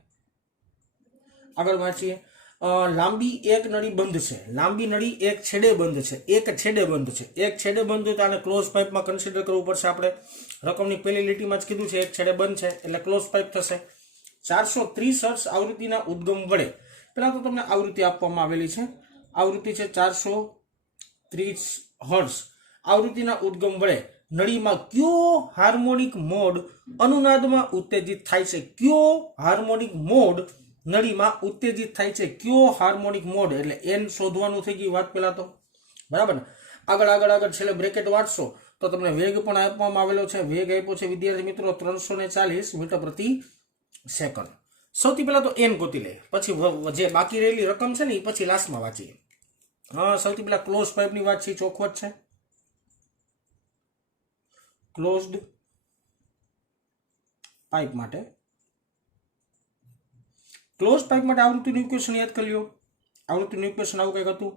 આગળ વાંચીએ. લાંબી એક નળી બંધ છે. લાંબી નળી એક છેડે બંધ છે. એક છેડે બંધ છે. એક છેડે બંધ હોય તો આને ક્લોઝ પાઇપમાં કન્સિડર કરવું પડશે આપણે. રકમની પહેલી લીટીમાં જ કીધું છે એક છેડે બંધ છે એટલે ક્લોઝ પાઇપ થશે. 430 હર્ટ્ઝ આવૃત્તિના ઉદ્ગમ વડે, પહેલા તો તમને આવૃત્તિ આપવામાં આવેલી છે. આવૃત્તિ છે 430 હર્ટ્ઝ. આવૃત્તિના ઉદ્ગમ વડે નળીમાં કયો હાર્મોનિક મોડ અનુનાદમાં ઉત્તેજિત થાય છે? કયો હાર્મોનિક મોડ નળીમાં ઉત્તેજિત થાય છે? કયો હાર્મોનિક મોડ એટલે n શોધવાનું થઈ ગઈ વાત પહેલા તો, બરાબર ને. આગળ છેલ્લે બ્રેકેટ વાંચશો તો તમને વેગ પણ આપવામાં આવેલો છે. વેગ આપ્યો છે વિદ્યાર્થી મિત્રો 340 મીટર પ્રતિ સેકન્ડ. સૌથી પહેલા તો n ગોતી લે, પછી જે બાકી રહેલી રકમ છે ને એ પછી લાસ્ટમાં વાંચીએ. હા, સૌથી પહેલા ક્લોઝ પાઇપની વાત છે, ચોખવટ છે. ક્લોઝડ પાઇપ માટે, ક્લોઝ પાઇપ માટે આવૃત્તિનું ઇક્વેશન યાદ કરી લ્યો. આવૃત્તિનું ઇક્વેશન આવું કંઈક હતું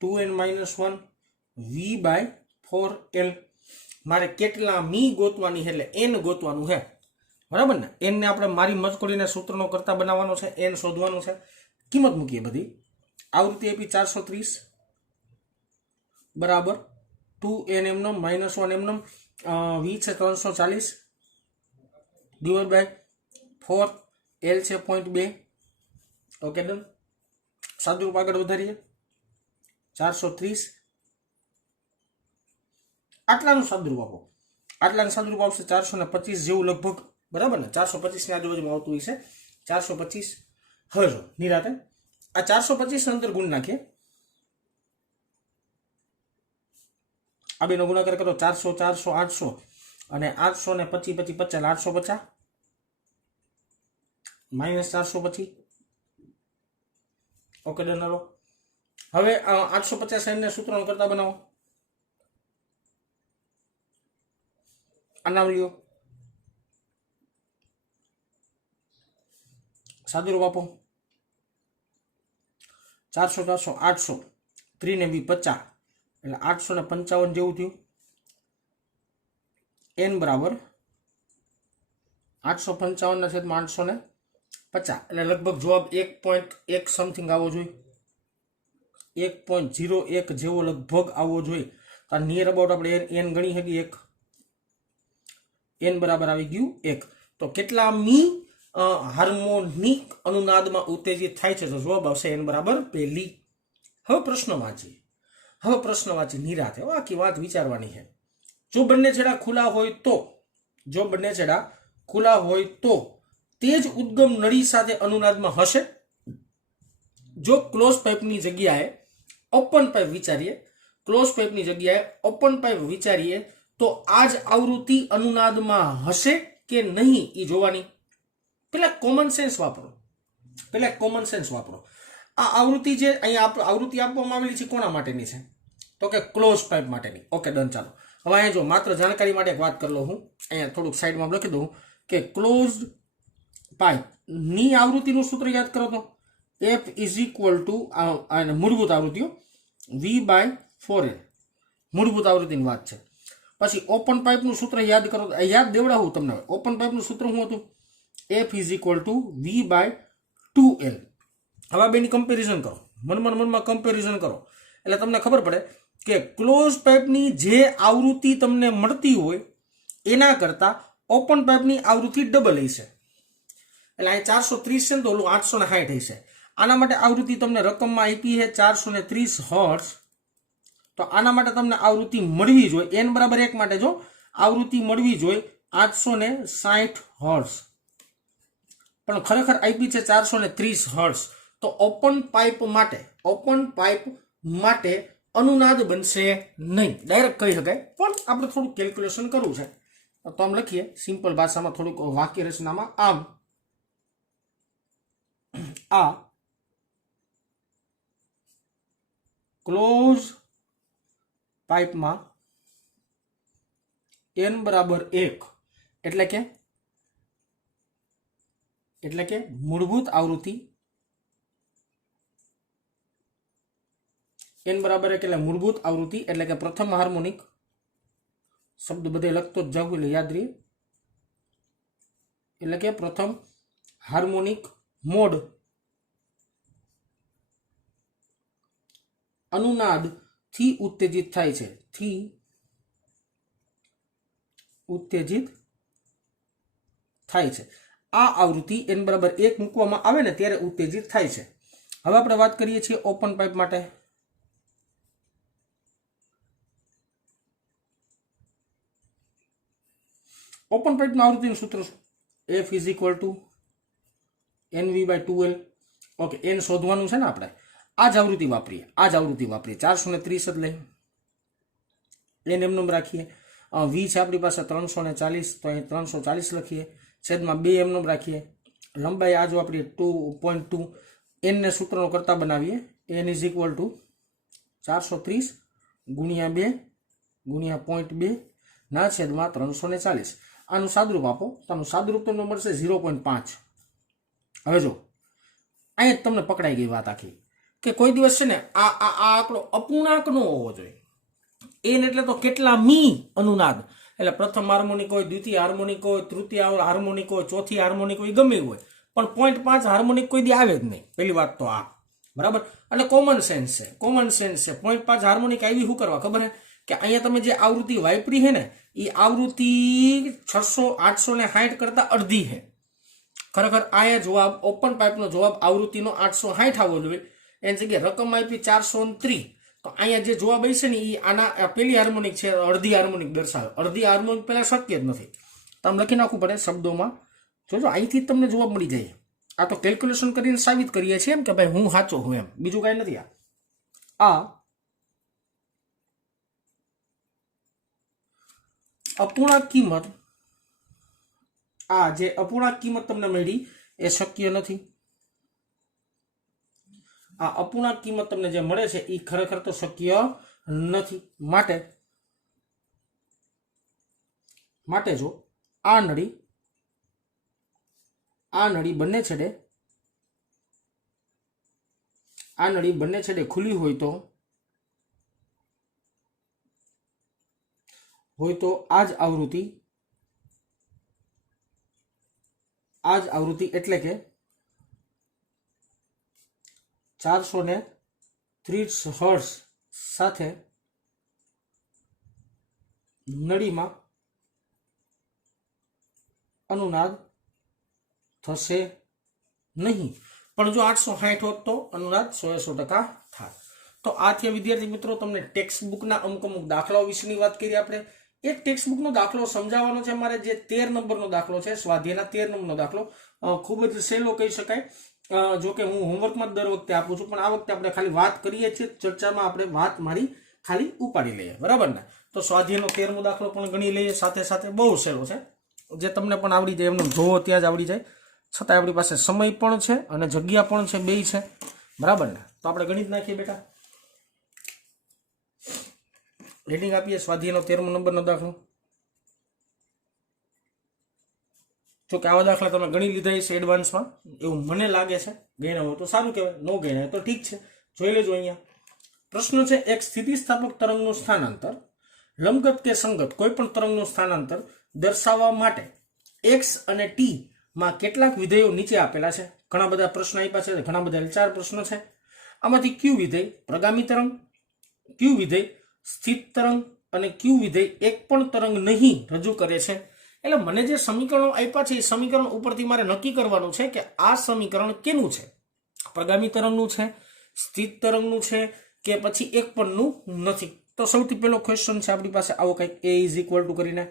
2n-1 v/4l. મારે કેટલા મી ગોતવાની છે એટલે n ગોતવાનું છે, બરાબર ને. n ને આપણે મારી મજકૂરીને સૂત્રનો કરતા બનાવવાનો છે, n શોધવાનું છે. કિંમત મૂકીએ બધી. આવૃત્તિ આપી 430 બરાબર 2n એમનો -1 એમનો v છે 340 / 4 L છે 0.2. Okay done. સાદુરૂપ આગળ વધારીએ. 430 આટલાનું સાદુરૂપ આપો. આટલાનું સાદુરૂપ આવશે 425 જેવું લગભગ, બરાબર ને. 425 ની આજુબાજુમાં આવતું હશે. 425 હવે જો નિરાતે આ 425 અંદર ગુણ નાખીએ. આ બેનો ગુણાકાર કરો 400 400 800 અને 800 ને 25 50 850 -425. Okay done. હાલો હવે 850 ને સૂત્રનો કરતા બનાવો. આ નામ લ્યો, સાદુરૂપ આપો. 400 400 800 3 ને 50 એટલે 855 જેવું થયું. n બરાબર 855 ના છેદમાં 850 એટલે લગભગ જવાબ 1.1 સમથિંગ આવવો જોઈએ. 1.01 જેવો લગભગ આવવો જોઈએ. તો નિયર અબાઉટ આપણે n ગણી શકીએ. 1 n બરાબર આવી ગયું 1. તો કેટલા મી હાર્મોનિક અનુનાદમાં ઉત્તેજિત થાય છે? તો જવાબ આવશે n બરાબર 1. હવે પ્રશ્ન વાંચી નિરાતે. આખી વાત વિચારવાની છે. જો બંને છેડા ખુલ્લા હોય તો તે જ ઉદ્ગમ નળી સાથે અનુનાદમાં હશે. જો ક્લોઝ પાઇપની જગ્યાએ ઓપન પાઇપ વિચારીએ ક્લોઝ પાઇપની જગ્યાએ ઓપન પાઇપ વિચારીએ તો આ જ આવૃત્તિ અનુનાદમાં હશે કે નહીં એ જોવાની. પેલા કોમન સેન્સ વાપરો. આ આવૃત્તિ જે અહીંયા આવૃત્તિ આપવામાં આવેલી છે કોના માટેની છે? તો કે ક્લોઝ પાઇપ માટેની. Okay, done. ચાલો હવે અહીંયા જો માત્ર જાણકારી માટે એક વાત કરી લો. હું અહીંયા થોડુંક સાઈડમાં લખી દઉં કે ક્લોઝ પાઇપ ની આવૃત્તિનું સૂત્ર યાદ કરો તો F ઇઝ ઇક્વલ ટુ મૂળભૂત આવૃત્તિઓ V/4L. મૂળભૂત આવૃત્તિની વાત છે. પછી ઓપન પાઇપનું સૂત્ર યાદ કરો, યાદ દેવડાવું તમને. ઓપન પાઇપનું સૂત્ર શું હતું? F is equal two V/2L. હવે બેની કમ્પેરિઝન કરો, મનમાં કમ્પેરિઝન કરો એટલે તમને ખબર પડે કે ક્લોઝ પાઇપની જે આવૃત્તિ તમને મળતી હોય એના કરતાં ઓપન પાઇપની આવૃત્તિ ડબલ હશે. એટલે અહીં 430 છે ને તો ઓલું 860 હશે. આના માટે આવૃત્તિ તમને રકમમાં આપી છે 430 હર્ટ્ઝ. તો આના માટે તમને આવૃત્તિ મળવી જોઈએ n બરાબર 1 માટે જો આવૃત્તિ મળવી જોઈએ 860 હર્ટ્ઝ, પણ ખરેખર આપી છે 430 હર્ટ્ઝ. તો ઓપન પાઇપ માટે અનુનાદ બનશે નહીં, ડાયરેક્ટ કહી શકાય. પણ આપણે થોડું કેલ્ક્યુલેશન કરવું છે તો આમ લખીએ સિમ્પલ ભાષામાં, થોડુંક વાક્ય રચનામાં. આમ આ ક્લોઝ પાઇપમાં n બરાબર 1 એટલે કે મૂળભૂત આવૃત્તિ n બરાબર 1 એટલે મૂળભૂત આવૃત્તિ એટલે કે પ્રથમ હાર્મોનિક. શબ્દ બધે લખતો જ જાવ એટલે યાદ રહે. એટલે કે પ્રથમ હાર્મોનિક મોડ અનુનાદ થી ઉત્તેજિત થાય છે. આ આવૃત્તિ n બરાબર 1 મૂકવામાં આવે ને ત્યારે ઉત્તેજિત થાય છે. હવે આપણે વાત કરીએ છીએ ઓપન પાઇપ માટે. ઓપન પાઇપનું આવૃત્તિનું સૂત્ર F is equal two NV/2L. Okay, n શોધવાનું છે ને આપણે. આ જ આવૃત્તિ વાપરીએ 430 જ લઈએ. n એમનેમ રાખીએ. V છે આપણી પાસે 340, તો અહીં 340 લખીએ. છેદમાં 2 એમનેમ રાખીએ. લંબાઈ આ જો આપણી 2.2. n ને સૂત્રનો કરતા બનાવીએ. n ઇઝ ઇક્વલ ટુ 430 ગુણ્યા 2 ગુણ્યા 0.2 ના છેદમાં 340. આનું સાદરૂપ આપો તો આનું સાદરૂપ તમને મળશે 0.5. હવે જો અહીંયા તમને પકડાઈ ગઈ વાત આખી કે કોઈ દિવસ છે ને આ આંકડો અપૂર્ણાંક નો હોવો જોઈએ. n એટલે તો કેટલા મી અનુનાદ, એટલે પ્રથમ હાર્મોનિક હોય, દ્વિતીય હાર્મોનિક હોય, તૃતીય હાર્મોનિક હોય, ચોથી હાર્મોનિક હોય, ગમે હોય, પણ 0.5 હાર્મોનિક કોઈ દી આવે જ નહીં. પહેલી વાત તો આ બરાબર. અને કોમન સેન્સ છે. 0.5 હાર્મોનિક આવી શું કરવા ખબર છે કે અહીંયા તમે જે આવૃત્તિ વાપરી છે ને એ આવૃત્તિ 860 કરતા અડધી છે. ખરેખર આ જવાબ ઓપન પાઇપનો જવાબ આવૃત્તિનો 860 આવવો જોઈએ. એની જગ્યાએ રકમ આપી 430. તો અહીંયા જે જવાબ હશે ને એ આના પેલી હાર્મોનિક છે, અડધી હાર્મોનિક દર્શાવે. અડધી હાર્મોનિક પહેલા શક્ય જ નથી. તમે લખી નાખવું પડે શબ્દોમાં. જોજો અહીંથી જ તમને જવાબ મળી જાય. આ તો કેલ્ક્યુલેશન કરીને સાબિત કરીએ છીએ એમ કે ભાઈ હું સાચો હું એમ, બીજું કાંઈ નથી. આ અપૂર્ણાંક કિંમત, આ જે અપૂર્ણાંક કિંમત તમને મળી એ શક્ય નથી. આ અપૂર્ણાંક કિંમત તમને જે મળે છે એ ખરેખર તો શક્ય નથી. માટે જો આ નળી બંને છેડે ખુલ્લી હોય તો આ જ આવૃત્તિ એટલે કે 430 હર્ટ્ઝ સાથે નળીમાં અનુનાદ થશે નહીં. પણ જો 860 હોત તો અનુનાદ 100% થાય. તો આ થયા વિદ્યાર્થી મિત્રો તમને ટેક્સ્ટ બુકના અમુક દાખલાઓ વિશેની વાત કરી આપણે. એક ટેક્સ્ટ બુકનો દાખલો સમજાવવાનો છે મારે, જે 13 નંબરનો દાખલો છે, સ્વાધ્યાયના 13 નંબરનો દાખલો. ખૂબ જ સહેલો કહી શકાય. જો કે હું હોમવર્કમાં દર વખતે આપું છું, પણ આ વખતે આપણે ખાલી વાત કરીએ છીએ, ચર્ચામાં આપણે વાત મારી ખાલી ઉપાડી લઈએ, બરાબર ને? તો સ્વાધ્યાયનો 13મો દાખલો પણ ગણી લઈએ સાથે સાથે. બહુ સહેલો છે, જે તમને પણ આવડી જાય, એમનું જોવો ત્યાં જ આવડી જાય. છતાં આપણી પાસે સમય પણ છે અને જગ્યા પણ છે, બેય છે, બરાબર ને? તો આપણે ગણિત નાખીએ બેટા. રેડિંગ આપીએ સ્વાધ્યાયનો 13મો નંબરનો દાખલો. જો કે આવા દાખલા તમે ગણી લીધા છે એડવાન્સમાં, એવું મને લાગે છે. ગણ્યા હોય તો સારું કહેવાય, ન ગણ્યા તો ઠીક છે. જોઈ લેજો અહીંયા. પ્રશ્ન છે, એક સ્થિતિસ્થાપક તરંગનું સ્થાનાંતર લંબગત કે સંગત કોઈ પણ તરંગનું સ્થાનાંતર દર્શાવવા માટે x અને t માં કેટલાક વિધેયો નીચે આપેલા છે. ઘણા બધા પ્રશ્ન આપ્યા છે, ઘણા બધા 4 પ્રશ્નો છે. આમાંથી q વિધેય પ્રગામી તરંગ, q વિધેય સ્થિત તરંગ અને q વિધેય એક પણ તરંગ નહીં રજૂ કરે છે. એટલે મને જે સમીકરણો આપ્યા છે એ સમીકરણ ઉપરથી મારે નક્કી કરવાનું છે કે આ સમીકરણ કેનું છે, પ્રગામી તરંગનું છે, સ્થિત તરંગનું છે કે પછી એક પણનું નથી. તો સૌથી પહેલો ક્વેશ્ચન છે આપણી પાસે આવો કંઈક, a ઇઝ ઇક્વલ ટુ કરીને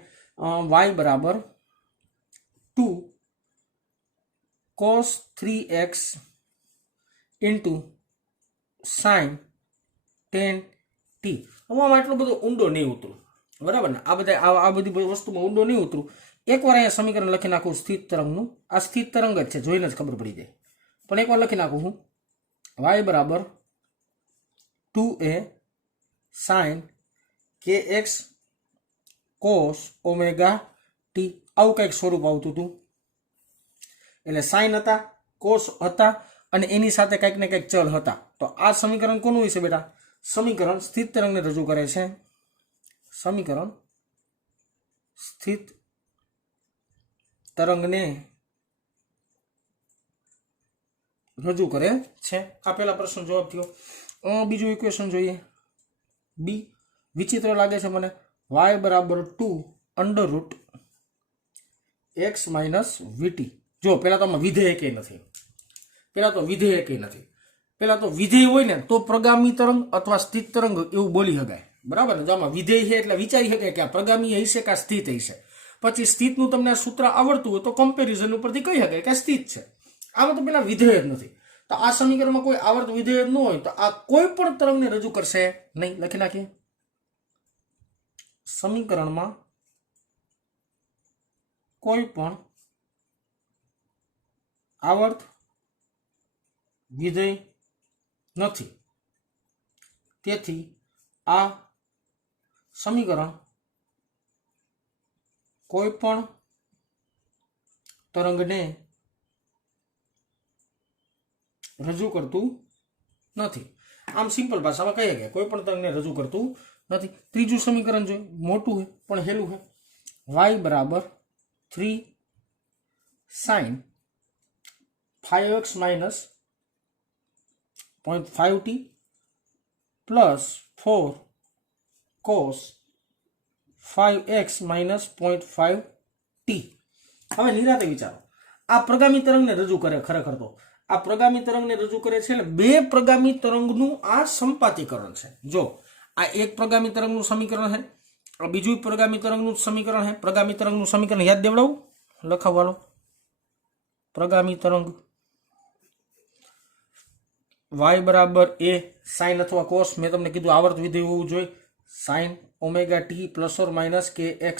y બરાબર 2 cos 3x into sin 10t. હું આમાં એટલો બધો ઊંડો નહીં ઉતરું, બરાબર ને? આ બધી વસ્તુમાં ઊંડો નહીં ઉતરું. એકવાર અહીંયા સમીકરણ લખી નાખું સ્થિત તરંગનું. આ સ્થિત તરંગ જ છે, જોઈને જ ખબર પડી જાય. પણ એકવાર લખી નાખું હું y બરાબર 2a sin kx cos omega t. આવું કંઈક સ્વરૂપ આવતું હતું. એટલે સાઇન હતા, કોસ હતા અને એની સાથે કંઈક ને કંઈક ચલ હતા. તો આ સમીકરણ કોનું વિશે બેટા? સમીકરણ સ્થિત તરંગને રજૂ કરે છે. સમીકરણ સ્થિત તરંગને રજૂ કરે છે. આ પહેલા પ્રશ્ન જવાબ થયો. બીજું ઇક્વેશન જોઈએ. બી વિચિત્ર લાગે છે મને. y બરાબર 2 અંડર રૂટ x માઇનસ વીટી. જો પેલા તો આમાં વિધેય કે નથી, પેલા તો વિધેય હોય ને તો પ્રગામી તરંગ અથવા સ્થિત તરંગ એવું બોલી શકાય, બરાબર ને? જો આમાં વિધેય છે એટલે વિચારી શકાય કે આ પ્રગામી હશે કે સ્થિત હશે. પછી સ્થિતનું તમને સૂત્ર આવડતું હોય તો કમ્પેરિઝન ઉપરથી કહી શકાય કે સ્થિત છે. આમાં તો પેલા વિધેય જ નથી. તો આ સમીકરણમાં કોઈ આવર્ત વિધેય ન હોય તો આ કોઈ પણ તરંગને રજૂ કરશે નહીં. લખી નાખીએ સમીકરણમાં કોઈ પણ આવર્ત વિધેય નથી, તેથી આ સમીકરણ કોઈ પણ તરંગને રજૂ કરતું નથી. આમ સિમ્પલ ભાષામાં કહીએ કે કોઈ પણ તરંગને રજૂ કરતું નથી. ત્રીજું સમીકરણ જોઈએ, મોટું છે પણ હેલું છે. y બરાબર 3 sin 5x minus 0.5t plus 4 cos 5x minus 0.5t. હવે નિરાતે વિચારો, આ પ્રગામી તરંગને રજૂ કરે. ખરેખર તો આ પ્રગામી તરંગને રજૂ કરે છે એટલે બે પ્રગામી તરંગનું આ સંપાતીકરણ છે. જો આ એક પ્રગામી તરંગનું સમીકરણ છે, આ બીજું પ્રગામી તરંગનું સમીકરણ છે. પ્રગામી તરંગનું સમીકરણ યાદ દેવડાવું, લખાવવાનો. પ્રગામી તરંગ y બરાબર a sin અથવા cos, મેં તમને કીધું આવર્ત વિધેય હોવું જોઈએ, sin omega t plus or minus kx.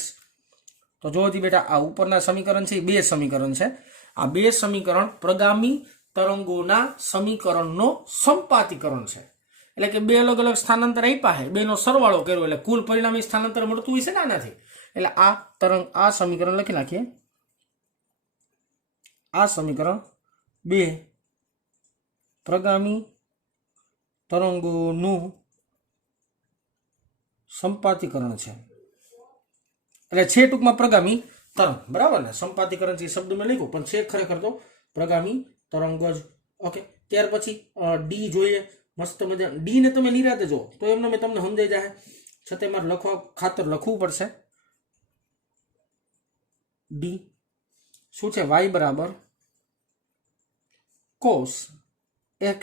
તો જોજી બેટા, આ ઉપરના સમીકરણ છે એ બે સમીકરણ છે. આ બે સમીકરણ પ્રગામી તરંગોના સમીકરણનો સંપાતીકરણ છે. એટલે કે બે અલગ અલગ સ્થાનાંતર આપ્યા છે, બેનો સરવાળો કર્યો એટલે કુલ પરિણામી સ્થાનાંતર મળતું હોય છે ને આનાથી. એટલે આ તરંગ, આ સમીકરણ લખી નાખીએ. આ સમીકરણ બે પ્રગામી તરંગોનું સંપાતીકરણ છે. એટલે છે ટૂંકમાં પ્રગામી તરંગ, બરાબર ને? સંપાતીકરણ છે શબ્દ મેં લખ્યું પણ છે ખરેખર તો પ્રગામી તરંગ જ. ઓકે, ત્યાર પછી ડી જોઈએ. મસ્ત મજા. ડી ને તમે નિરાતે જો તો એમને મેં તમને સમજાઈ જાય, છતાં મારે લખવા ખાતર લખવું પડશે. ડી શું છે? y બરાબર cos x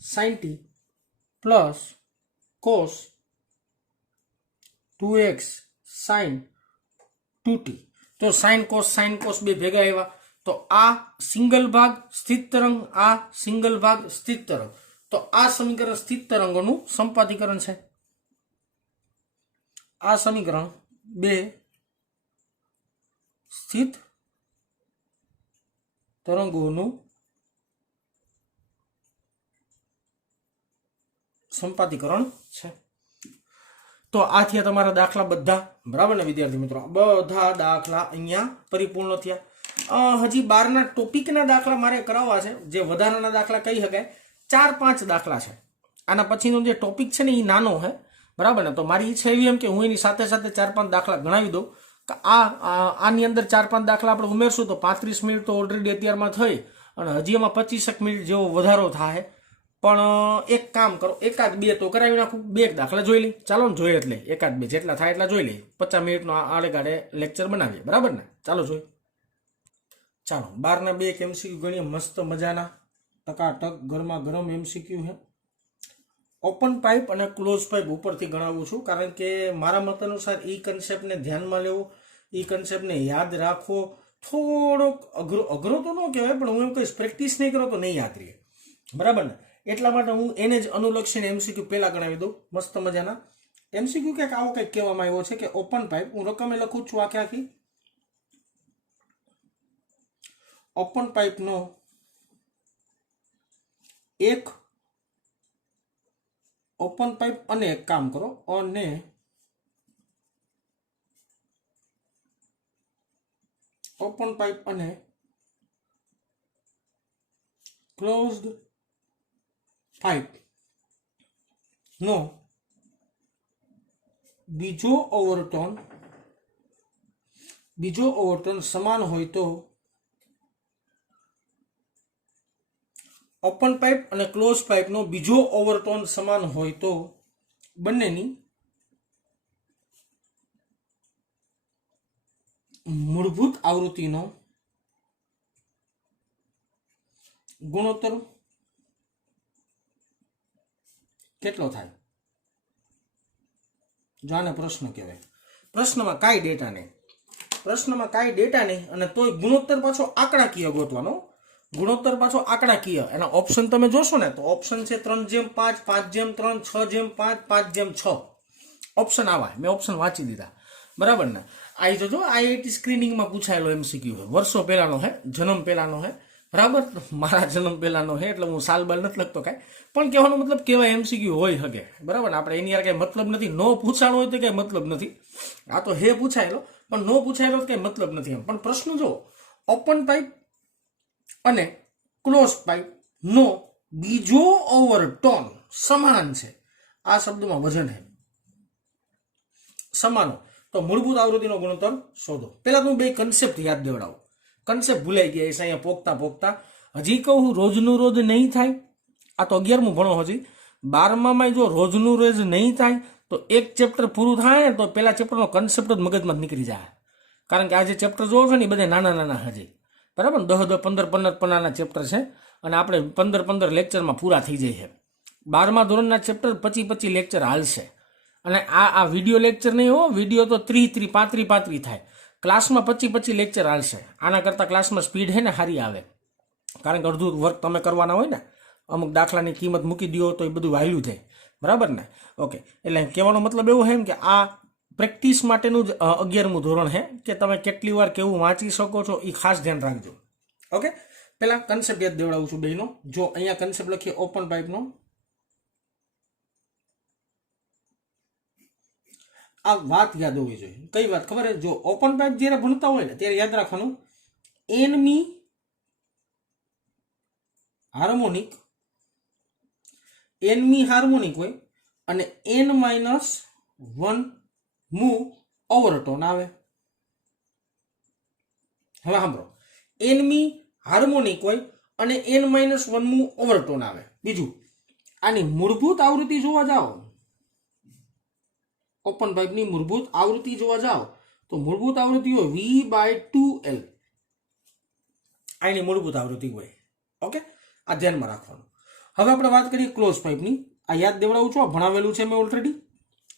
sin t plus cos 2x sin 2t. તો sin cos બે ભેગા આવ્યા. તો આ સિંગલ ભાગ સ્થિત તરંગ, આ સિંગલ ભાગ સ્થિત તરંગ. તો આ સમીકરણ સ્થિત તરંગોનું સંપાતીકરણ છે. આ સમીકરણ 2 સ્થિત તરંગોનું સંપાતીકરણ છે. તો આ થયા તમારા દાખલા બધા, બરાબર ને વિદ્યાર્થી મિત્રો? બધા દાખલા અહીંયા પરિપૂર્ણ થયા. હજી 12ના ટોપિકના દાખલા મારે કરાવવા છે, જે વધારાના દાખલા કહી શકાય. 4-5 દાખલા છે. આના પછીનો જે ટોપિક છે ને એ નાનો છે, બરાબર ને? તો મારી ઈચ્છા એવી એમ કે હું એની સાથે સાથે 4-5 દાખલા ગણાવી દઉં. કે આની અંદર 4-5 દાખલા આપણે ઉમેરશું તો 35 મિનિટ તો ઓલરેડી અત્યારમાં થઈ, અને હજી એમાં 25 મિનિટ જેવો વધારો થાય. પણ એક કામ કરો, 1-2 તો કરાવી નાખું, 2 દાખલા જોઈ લઈ. ચાલો ને, જોઈએ એટલે 1-2 જેટલા થાય એટલા જોઈ લઈએ. 50 મિનિટનો આડે લેક્ચર બનાવીએ, બરાબર ને? ચાલો જોઈએ. ચાલો 12ના 2 MCQ ગણીએ, મસ્ત મજાના ટકાટક ગરમા ગરમ MCQ છે. ઓપન પાઇપ અને ક્લોઝ પાઇપ ઉપરથી ગણાવું છું, કારણ કે મારા મત અનુસાર એ કન્સેપ્ટને ધ્યાનમાં લેવો, એ કન્સેપ્ટને યાદ રાખવો થોડોક અઘરો તો ન કહેવાય, પણ હું એમ કહીશ પ્રેક્ટિસ નહીં કરો તો નહીં યાદ રહે, બરાબર ને? એટલા માટે હું એને જ અનુલક્ષીને MCQ પહેલા ગણાવી દઉં. મસ્ત મજાના MCQ કંઈક આવો કંઈક કહેવામાં આવ્યો છે કે ઓપન પાઇપ, હું રકમે લખું છું આખી ઓપન પાઇપનો એક ઓપન પાઇપ અને એક કામ કરો, અને ઓપન પાઇપ અને ક્લોઝડ પાઇપ નો બીજો ઓવરટર્ન સમાન હોય તો ઓપન પાઇપ અને ક્લોઝ પાઇપનો બીજો ઓવરટર્ન સમાન હોય તો બંનેની મૂળભૂત આવૃત્તિનો ગુણોત્તર કેટલો થાય? જો આને પ્રશ્ન કહેવાય. પ્રશ્નમાં કાંઈ ડેટા નહીં, અને તોય ગુણોત્તર પાછો આંકડાકીય ગોતવાનો. ગુણોત્તર પાછો આંકડાકીય. એના ઓપ્શન તમે જોશો ને તો ઓપ્શન છે 3:5, 5:3, 6:5, 5:6. ઓપ્શન આવા, મેં ઓપ્શન વાંચી દીધા, બરાબર ને? આ જોજો, આઈઆઈટી સ્ક્રીનિંગમાં પૂછાયેલો MCQ છે, વર્ષો પહેલાનો છે, જન્મ પહેલાનો છે, બરાબર? મારા જન્મ પહેલાનો છે, એટલે હું સાલ બાલ નથી લખતો કાંઈ, પણ કહેવાનો મતલબ કેવા MCQ હોય શકે, બરાબર ને? આપણે એની યાર કંઈ મતલબ નથી. નો પૂછાણો હોય તો કંઈ મતલબ નથી. આ તો હે પૂછાયેલો, પણ નો પૂછાયેલો કંઈ મતલબ નથી એમ. પણ પ્રશ્ન જો, ઓપન પાઇપ અને ક્લોઝ પાઇપ નો બીજો ઓવરટર્ન સમાન છે, આ શબ્દમાં વજન છે સમાનો, તો મૂળભૂત આવૃત્તિનો ગુણોત્તર શોધો. પહેલા તો હું 2 કન્સેપ્ટ યાદ દેવડાવું. કન્સેપ્ટ ભૂલાઈ ગયા છે અહીંયા પોગતા. હજી કહું રોજનું રોજ નહીં થાય. આ તો 11મું ભણો હજી. 12મામાં જો રોજનું રોજ નહીં થાય તો એક ચેપ્ટર પૂરું થાય ને તો પેલા ચેપ્ટરનો કન્સેપ્ટ જ મગજમાં નીકળી જાય. કારણ કે આ જે ચેપ્ટર જોવો છો ને એ બધા નાના હજી, બરાબર? 10, 15 પન્નાના ચેપ્ટર છે, અને આપણે 15 લેક્ચરમાં પૂરા થઈ જાય છે. 12મા ધોરણના ચેપ્ટર 25 લેક્ચર હાલશે. અને આ વિડીયો લેક્ચર નહીં હો, વિડીયો તો 30, 35 થાય. ક્લાસમાં 25 લેક્ચર હાલશે. આના કરતાં ક્લાસમાં સ્પીડ છે ને સારી આવે, કારણ કે અડધું વર્ક તમે કરવાના હોય ને, અમુક દાખલાની કિંમત મૂકી દો તો એ બધું વાયલું થાય, બરાબર ને? ઓકે, એટલે કહેવાનો મતલબ એવો છે કે આ પ્રેક્ટિસ માટેનું જ 11મું ધોરણ છે, કે તમે કેટલી વાર કેવું વાંચી શકો છો એ ખાસ ધ્યાન રાખજો. ઓકે, પેલા કન્સેપ્ટ યાદ દેવડાવું છું બેનો. જો અહીંયા કન્સેપ્ટ લખીએ ઓપન પાઇપનો, આ વાત યાદ હોવી જોઈએ. કઈ વાત ખબર છે? જો ઓપન પાઇપ જ્યારે ભણતા હોય ને ત્યારે યાદ રાખવાનું, એનમી હાર્મોનિક હોય અને n-1 મૂવ ઓવરટોન આવે. હવે સાંભળો, એનમી હાર્મોનિક હોય અને n-1 મૂવ ઓવરટોન આવે. બીજું, આની મૂળભૂત આવૃત્તિ જોવા જાઓ, ઓપન પાઇપની મૂળભૂત આવૃત્તિ જોવા જાઓ તો મૂળભૂત આવૃત્તિ હોય V/2L. આની મૂળભૂત આવૃત્તિ હોય. ઓકે, આ ધ્યાનમાં રાખવાનું. હવે આપણે વાત કરીએ ક્લોઝ પાઇપની. આ યાદ દેવડાવું છું, આ ભણાવેલું છે મેં ઓલરેડી.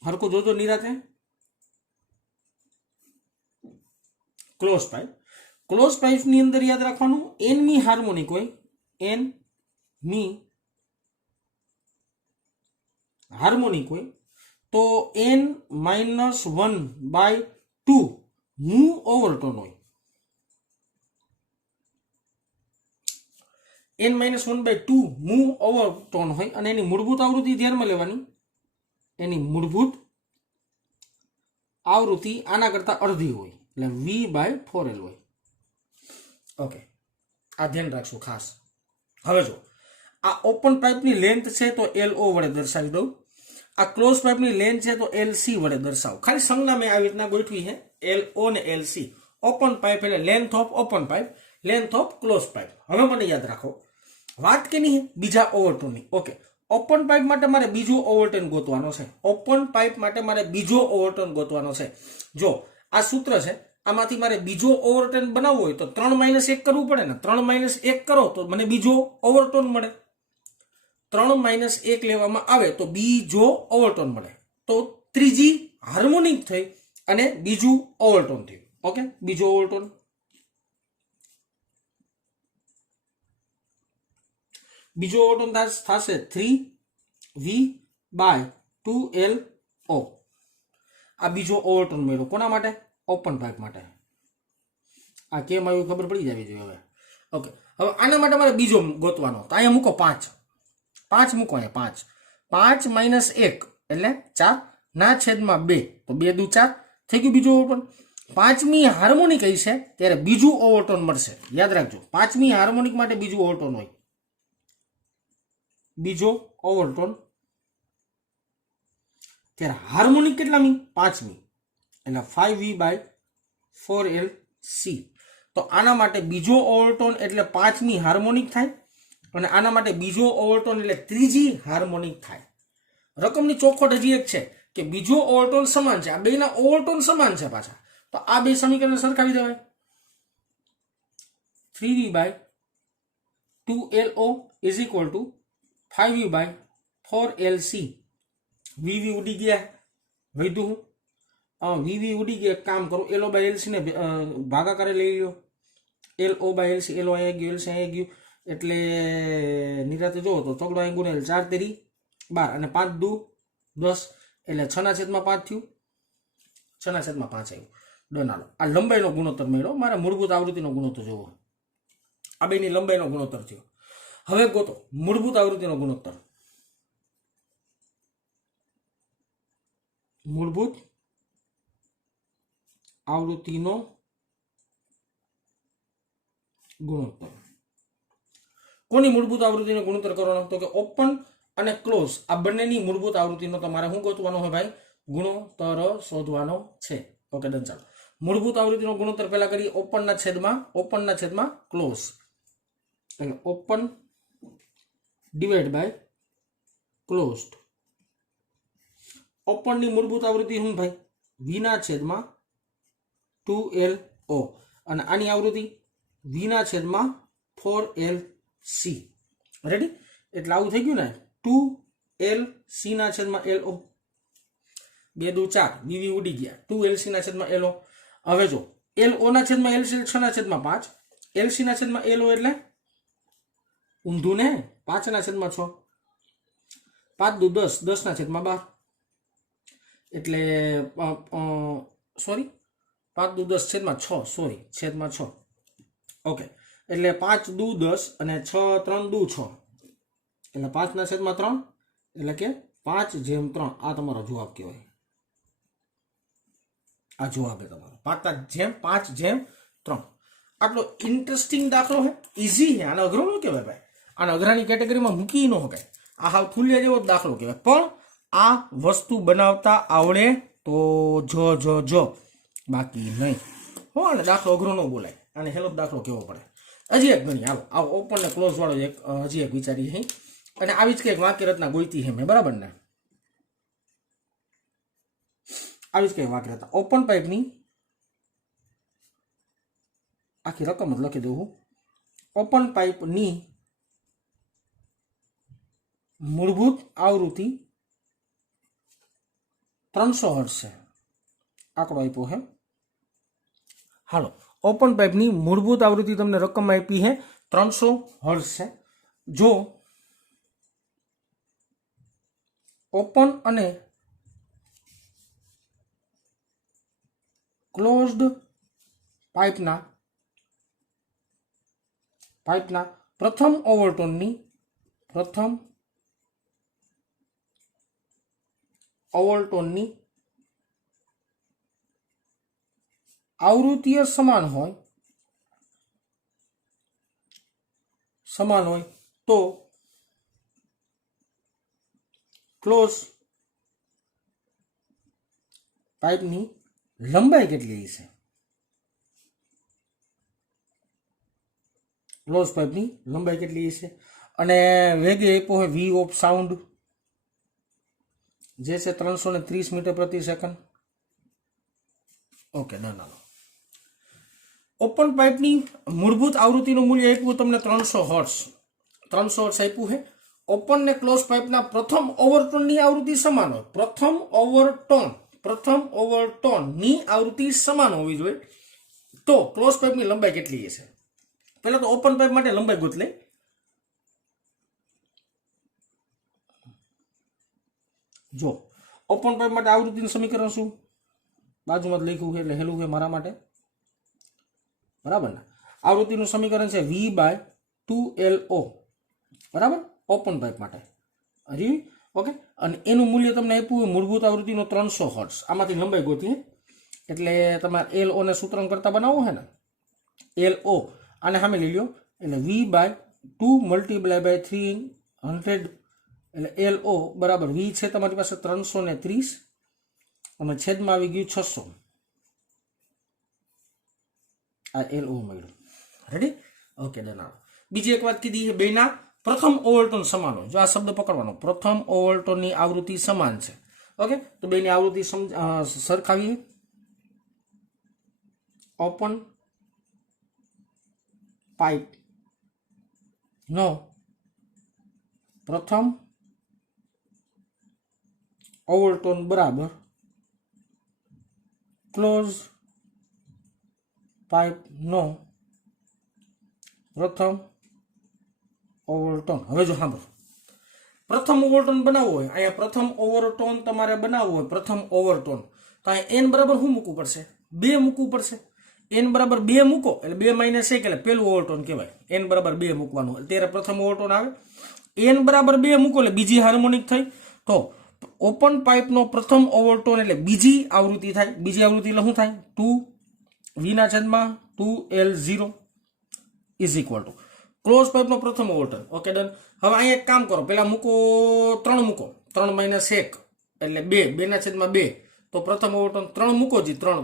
હરખું જોજો નિરાતે. ક્લોઝ પાઇપની અંદર યાદ રાખવાનું, એનમી હાર્મોનિક હોય, એનમી હાર્મોનિક હોય તો n-1/2 મૂવ ઓવરટોન હોય. n-1/2 મૂવ ઓવરટોન હોય અને એની મૂળભૂત આવૃત્તિ ધ્યાનમાં લેવાની. એની મૂળભૂત આવૃત્તિ આના કરતા અડધી હોય એટલે v/4l હોય. ઓકે, આ ધ્યાન રાખશું ખાસ. હવે જો આ ઓપન પાઇપની લેન્થ છે તો LO વડે દર્શાવી દઉં. આ ક્લોઝ પાઇપની લેન્થ છે તો LC વડે દર્શાવો. ખાલી સંજ્ઞા મેં આવી રીતના ગોઠવી છે, LO ને LC. ઓપન પાઇપ એટલે length of open pipe, length of close pipe. હવે મને યાદ રાખો, વાત કેની છે? બીજા ઓવરટોનની. ઓકે, ઓપન પાઇપ માટે મારે બીજો ઓવરટોન ગોતવાનો છે. ઓપન પાઇપ માટે મારે બીજો ઓવરટોન ગોતવાનો છે. જો આ સૂત્ર છે, આમાંથી મારે બીજો ઓવરટોન બનાવવો હોય તો 3 - 1 કરવું પડે ને. 3 - 1 કરો તો મને બીજો ઓવરટોન મળે. 3 - 1 લેવામાં આવે તો બીજો ઓવરટોન મળે. તો ત્રીજી હાર્મોનિક થઈ અને બીજું ઓવરટોન થયું. ઓકે, બીજો ઓવરટોન. બીજો ઓવરટોન થશે 3v/2lo. આ બીજો ઓવરટોન મળ્યો. કોના માટે? ઓપન પાઇપ માટે. આ કેમ આવ્યું ખબર પડી જવી જોઈએ હવે. ઓકે, હવે આના માટે મારે બીજો ગોતવાનો. તો અહીંયા મૂકો 5. 5 મૂકો અહીંયા 5. 5 - 1 એટલે 4/2. તો 2 દુ 4 થઈ ગયું બીજું ઓવરટોન. 5મી હાર્મોનિક આવી છે ત્યારે બીજું ઓવરટોન મળશે. યાદ રાખજો, 5મી હાર્મોનિક માટે બીજું ઓવરટોન હોય. બીજો ઓવરટોન ત્યારે હાર્મોનિક કેટલામી? 5મી એટલે 5v/4lc. તો આના માટે બીજો ઓવરટોન એટલે 5મી હાર્મોનિક થાય અને આના માટે બીજો ઓવરટોન એટલે ત્રીજી હાર્મોનિક થાય. રકમની ચોખવટ હજી એક છે કે બીજો ઓવરટોન સમાન છે. આ બેના ઓવરટોન સમાન છે પાછા. તો આ બે સમીકરણ સરખાવી દેવાય. 3v/2lo = 5v/4lc. વીવી ઉડી ગયા, વધ્યું. વીવી ઉડી ગયા. કામ કરો, LO/LC ને ભાગાકારે લઈ લો. LO/LC, LO અહીંયા ગયું, LC અહીંયા ગયું એટલે નિરાતે જોવો તો ચોકડો અહીં ગુણેલ 4 તેરી 12 અને 5 દુ 10 એટલે 6/5 થયું. 6/5 આવ્યું. ડન. હાલો, આ લંબાઈનો ગુણોત્તર મળ્યો. મારે મૂળભૂત આવૃત્તિનો ગુણોત્તર જોવો. આ બેની લંબાઈનો ગુણોત્તર થયો. હવે ગોતો મૂળભૂત આવૃત્તિનો ગુણોત્તર. મૂળભૂત આવૃત્તિનો ગુણોત્તર. કોની મૂળભૂત આવૃત્તિનો ગુણોત્તર કરવાનો? તો કે ઓપન અને ક્લોઝ આ બંનેની મૂળભૂત આવૃત્તિનો તમારે શું ગોતવાનો હોય ભાઈ? ગુણોત્તર શોધવાનો છે. Okay, done. ચાલો, મૂળભૂત આવૃત્તિનો ગુણોત્તર પહેલા કરીએ. ઓપનના છેદમાં ક્લોઝ એટલે ઓપન ડિવાઈડ બાય ક્લોઝડ. ઓપનની મૂળભૂત આવૃત્તિ શું ભાઈ? v/2lo અને આની આવૃત્તિ v/4lc. રેડી? એટલે આવું થઈ ગયું ને. 2lc/lo. 2 દુ 4, વીવી ઉડી ગયા. 2lc/lo. હવે જો LO/LC 6/5, LC/LO એટલે ઊંધું ને 5/6. 5 દુ 10, 10/12 એટલે સોરી 5 દુ 10/6, સોરી /6. ઓકે, એટલે 5 દુ 10 અને 6 3 દુ 6 એટલે 5/3 એટલે કે 5/3. આ તમારો જવાબ કહેવાય. આ જવાબ છે તમારો 5/3. આટલો ઇન્ટરેસ્ટિંગ દાખલો છે, ઇઝી છે. આને અઘરો ન કહેવાય ભાઈ. આને અઘરાની કેટેગરીમાં મૂકી ન શકાય. આ હાવ ફૂલિયા જેવો દાખલો કહેવાય. પણ આ વસ્તુ બનાવતા આવડે તો જો બાકી નહીં હો. અને દાખલો અઘરો ન બોલાય. આને હેલો દાખલો કેવો પડે. હજી એક ગણી. હાલો, આ ઓપન ને ક્લોઝ વાળો હજી એક વિચારી છે. અને આવી જ કંઈક વાક્ય રચના ગોઈતી છે મેં, બરાબર ને? આવી જ કંઈક વાક્ય રચના ઓપન પાઇપની આખી રકમ જ લખી દઉં હું. ઓપન પાઇપની મૂળભૂત આવૃત્તિ 300 હર્ટ્ઝ છે. આંકડો આપ્યો છે. હાલો, ઓપન પાઇપની મૂળભૂત આવૃત્તિ તમને રકમ આપી છે 300 હર્ટ્ઝ છે. જો ઓપન અને ક્લોઝડ પાઇપના પ્રથમ ઓવરટોનની આવૃત્તિય સમાન હોય તો ક્લોઝ પાઇપની લંબાઈ કેટલી હશે? ક્લોઝ પાઇપની લંબાઈ કેટલી હશે? અને વેગે આપ્યો હોય વી ઓફ સાઉન્ડ જે છે 330 મીટર પ્રતિ સેકન્ડ. Okay done. ઓપન પાઇપની મૂળભૂત આવૃત્તિનું મૂલ્ય આપ્યું તમને 300 હર્ટ્ઝ આપ્યું છે. ઓપન ને ક્લોઝ પાઇપના પ્રથમ ઓવરટોનની આવૃત્તિ સમાન હોય. પ્રથમ ઓવરટોનની આવૃત્તિ સમાન હોવી જોઈએ. તો ક્લોઝ પાઇપની લંબાઈ કેટલી હશે? પહેલા તો ઓપન પાઇપ માટે લંબાઈ ગોત લે. જો ઓપન પાઇપ માટે આવૃત્તિનું સમીકરણ શું? બાજુમાં લખ્યું છે એટલે હેલું છે મારા માટે, બરાબર ને? આવૃત્તિનું સમીકરણ છે V/2LO, બરાબર, ઓપન પાઇપ માટે. હજી ઓકે. અને એનું મૂલ્ય તમને આપ્યું હોય મૂળભૂત આવૃત્તિનો 300 હર્ટ્ઝ. આમાંથી લંબાઈ ગોતી એટલે તમારે LO ને સૂત્રણ કરતા બનાવવું છે ને, LO આને સામે લઈ લો એટલે V/2 × 300 એટલે LO બરાબર V છે તમારી પાસે 330 અને છેદમાં આવી ગયું 600. આ LO મળ્યું. રેડી? Okay done. બીજી એક વાત કીધી છે, બેના પ્રથમ ઓવરટોન સમાન હોય. જો આ શબ્દ પકડવાનો, પ્રથમ ઓવરટોનની આવૃત્તિ સમાન છે. ઓકે, તો બેની આવૃત્તિ સરખાવીએ. ઓપન પાઇપ નો પ્રથમ ઓવરટોન બરાબર ક્લોઝ પાઇપ નો પ્રથમ ઓવરટોન. હવે જો સાંભળો, પ્રથમ ઓવરટોન બનાવવું હોય, અહીંયા પ્રથમ ઓવરટોન તમારે બનાવવું હોય, પ્રથમ ઓવરટોન, તો અહીંયા n બરાબર શું મૂકવું પડશે? 2 મૂકવું પડશે. n બરાબર 2 મૂકો એટલે 2 - 1 એટલે પેલું ઓવરટોન કહેવાય. n બરાબર 2 મૂકવાનું ત્યારે પ્રથમ ઓવરટોન આવે. n બરાબર 2 મૂકો એટલે બીજી હાર્મોનિક થઈ. તો ઓપન પાઇપનો પ્રથમ ઓવરટોન એટલે બીજી આવૃત્તિ થાય. બીજી આવૃત્તિ એટલે શું થાય? 2V/2L0 is equal to close પાઇપનો પ્રથમ ઓવરટોન. Okay done. હવે અહીંયા એક કામ કરો, પહેલા મૂકો 3 મૂકો, 3 - 1 એટલે 2, 2/2. તો પ્રથમ ઓવરટોન 3 મૂકો જી, 3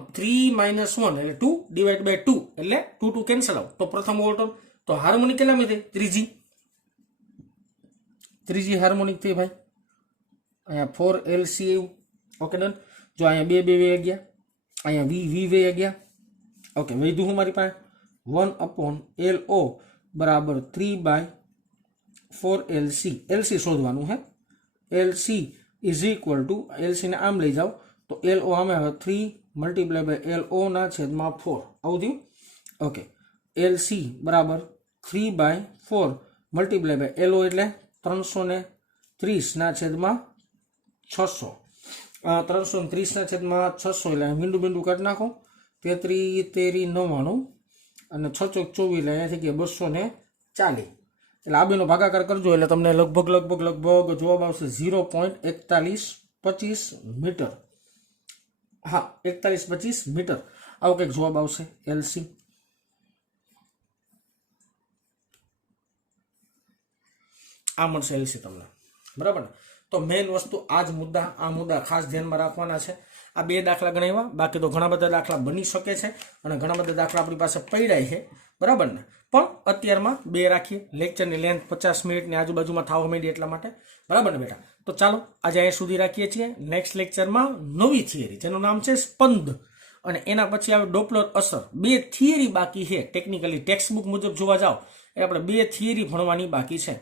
1 એટલે 2/2 એટલે 2 કેન્સલ આઉટ. તો પ્રથમ ઓવરટોન તો હાર્મોનિક કેટલામી થઈ? ત્રીજી હાર્મોનિક થઈ ભાઈ. અહીંયા 4LC આવ્યું. Okay done. જો અહીંયા 2 વે ગયા, અહીંયા V વે ગયા. ઓકે, વધ્યું હું મારી પાસે 1/LO બરાબર 3/4LC. LC શોધવાનું હે. LC is equal two, LC ને આમ લઈ જાઓ તો LO આમે હવે 3 × LO ના છેદમાં 4 આવું થયું. ઓકે, LC બરાબર 3/4 × LO એટલે 330 ના છેદમાં 600. 330 ના છેદમાં 600 એટલે બિંદુ કાઢી નાખો. 33 13 99 અને 6 ચોક 24 એટલે અહીંયાથી કે 240. એટલે આ બેનો ભાગાકાર કરજો એટલે તમને લગભગ જવાબ આવશે 0.4125 મીટર. હા, 4125 મીટર આવો કંઈક જવાબ આવશે. LC આ મળશે LC તમને, બરાબર ને? તો મેઇન વસ્તુ આ મુદ્દા ખાસ ધ્યાનમાં રાખવાના છે. આ 2 દાખલા ગણાવ્યા, બાકી તો ઘણા બધા દાખલા બની શકે છે અને ઘણા બધા દાખલા આપણી પાસે પડ્યા છે, બરાબર ને? પણ અત્યારમાં 2 રાખીએ. લેક્ચરની લેન્થ 50 મિનિટની આજુબાજુમાં થવા માંડી એટલા માટે, બરાબર ને બેટા? તો ચાલો આજે અહીંયા સુધી રાખીએ છીએ. નેક્સ્ટ લેક્ચરમાં નવી થિયરી જેનું નામ છે સ્પંદ, અને એના પછી આવે ડોપલર અસર. 2 થિયરી બાકી છે. ટેકનિકલી ટેક્સ્ટબુક મુજબ જોવા જાઓ એ આપણે 2 થિયરી ભણવાની બાકી છે.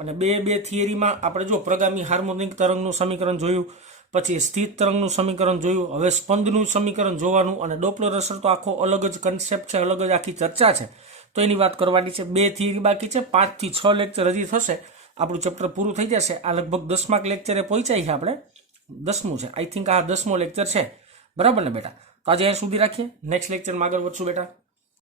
અને 2 થિયરીમાં આપણે જો પ્રગામી હાર્મોનિક તરંગનું સમીકરણ જોયું, પછી સ્થિત તરંગનું સમીકરણ જોયું, હવે સ્પંદનું સમીકરણ જોવાનું, અને ડોપલર અસર તો આખો અલગ જ કન્સેપ્ટ છે, અલગ જ આખી ચર્ચા છે. તો એની વાત કરવાની છે. 2 થિયરી બાકી છે. 5 થી 6 લેક્ચર હજી થશે. આપણું ચેપ્ટર પૂરું થઈ જશે. આ લગભગ 10મા લેક્ચરે પહોંચાય છે આપણે. 10મું છે આઈ થિંક, આ 10મો લેક્ચર છે. બરાબર ને બેટા? તો આજે અહીં સુધી રાખીએ. નેક્સ્ટ લેક્ચરમાં આગળ વધશું બેટા.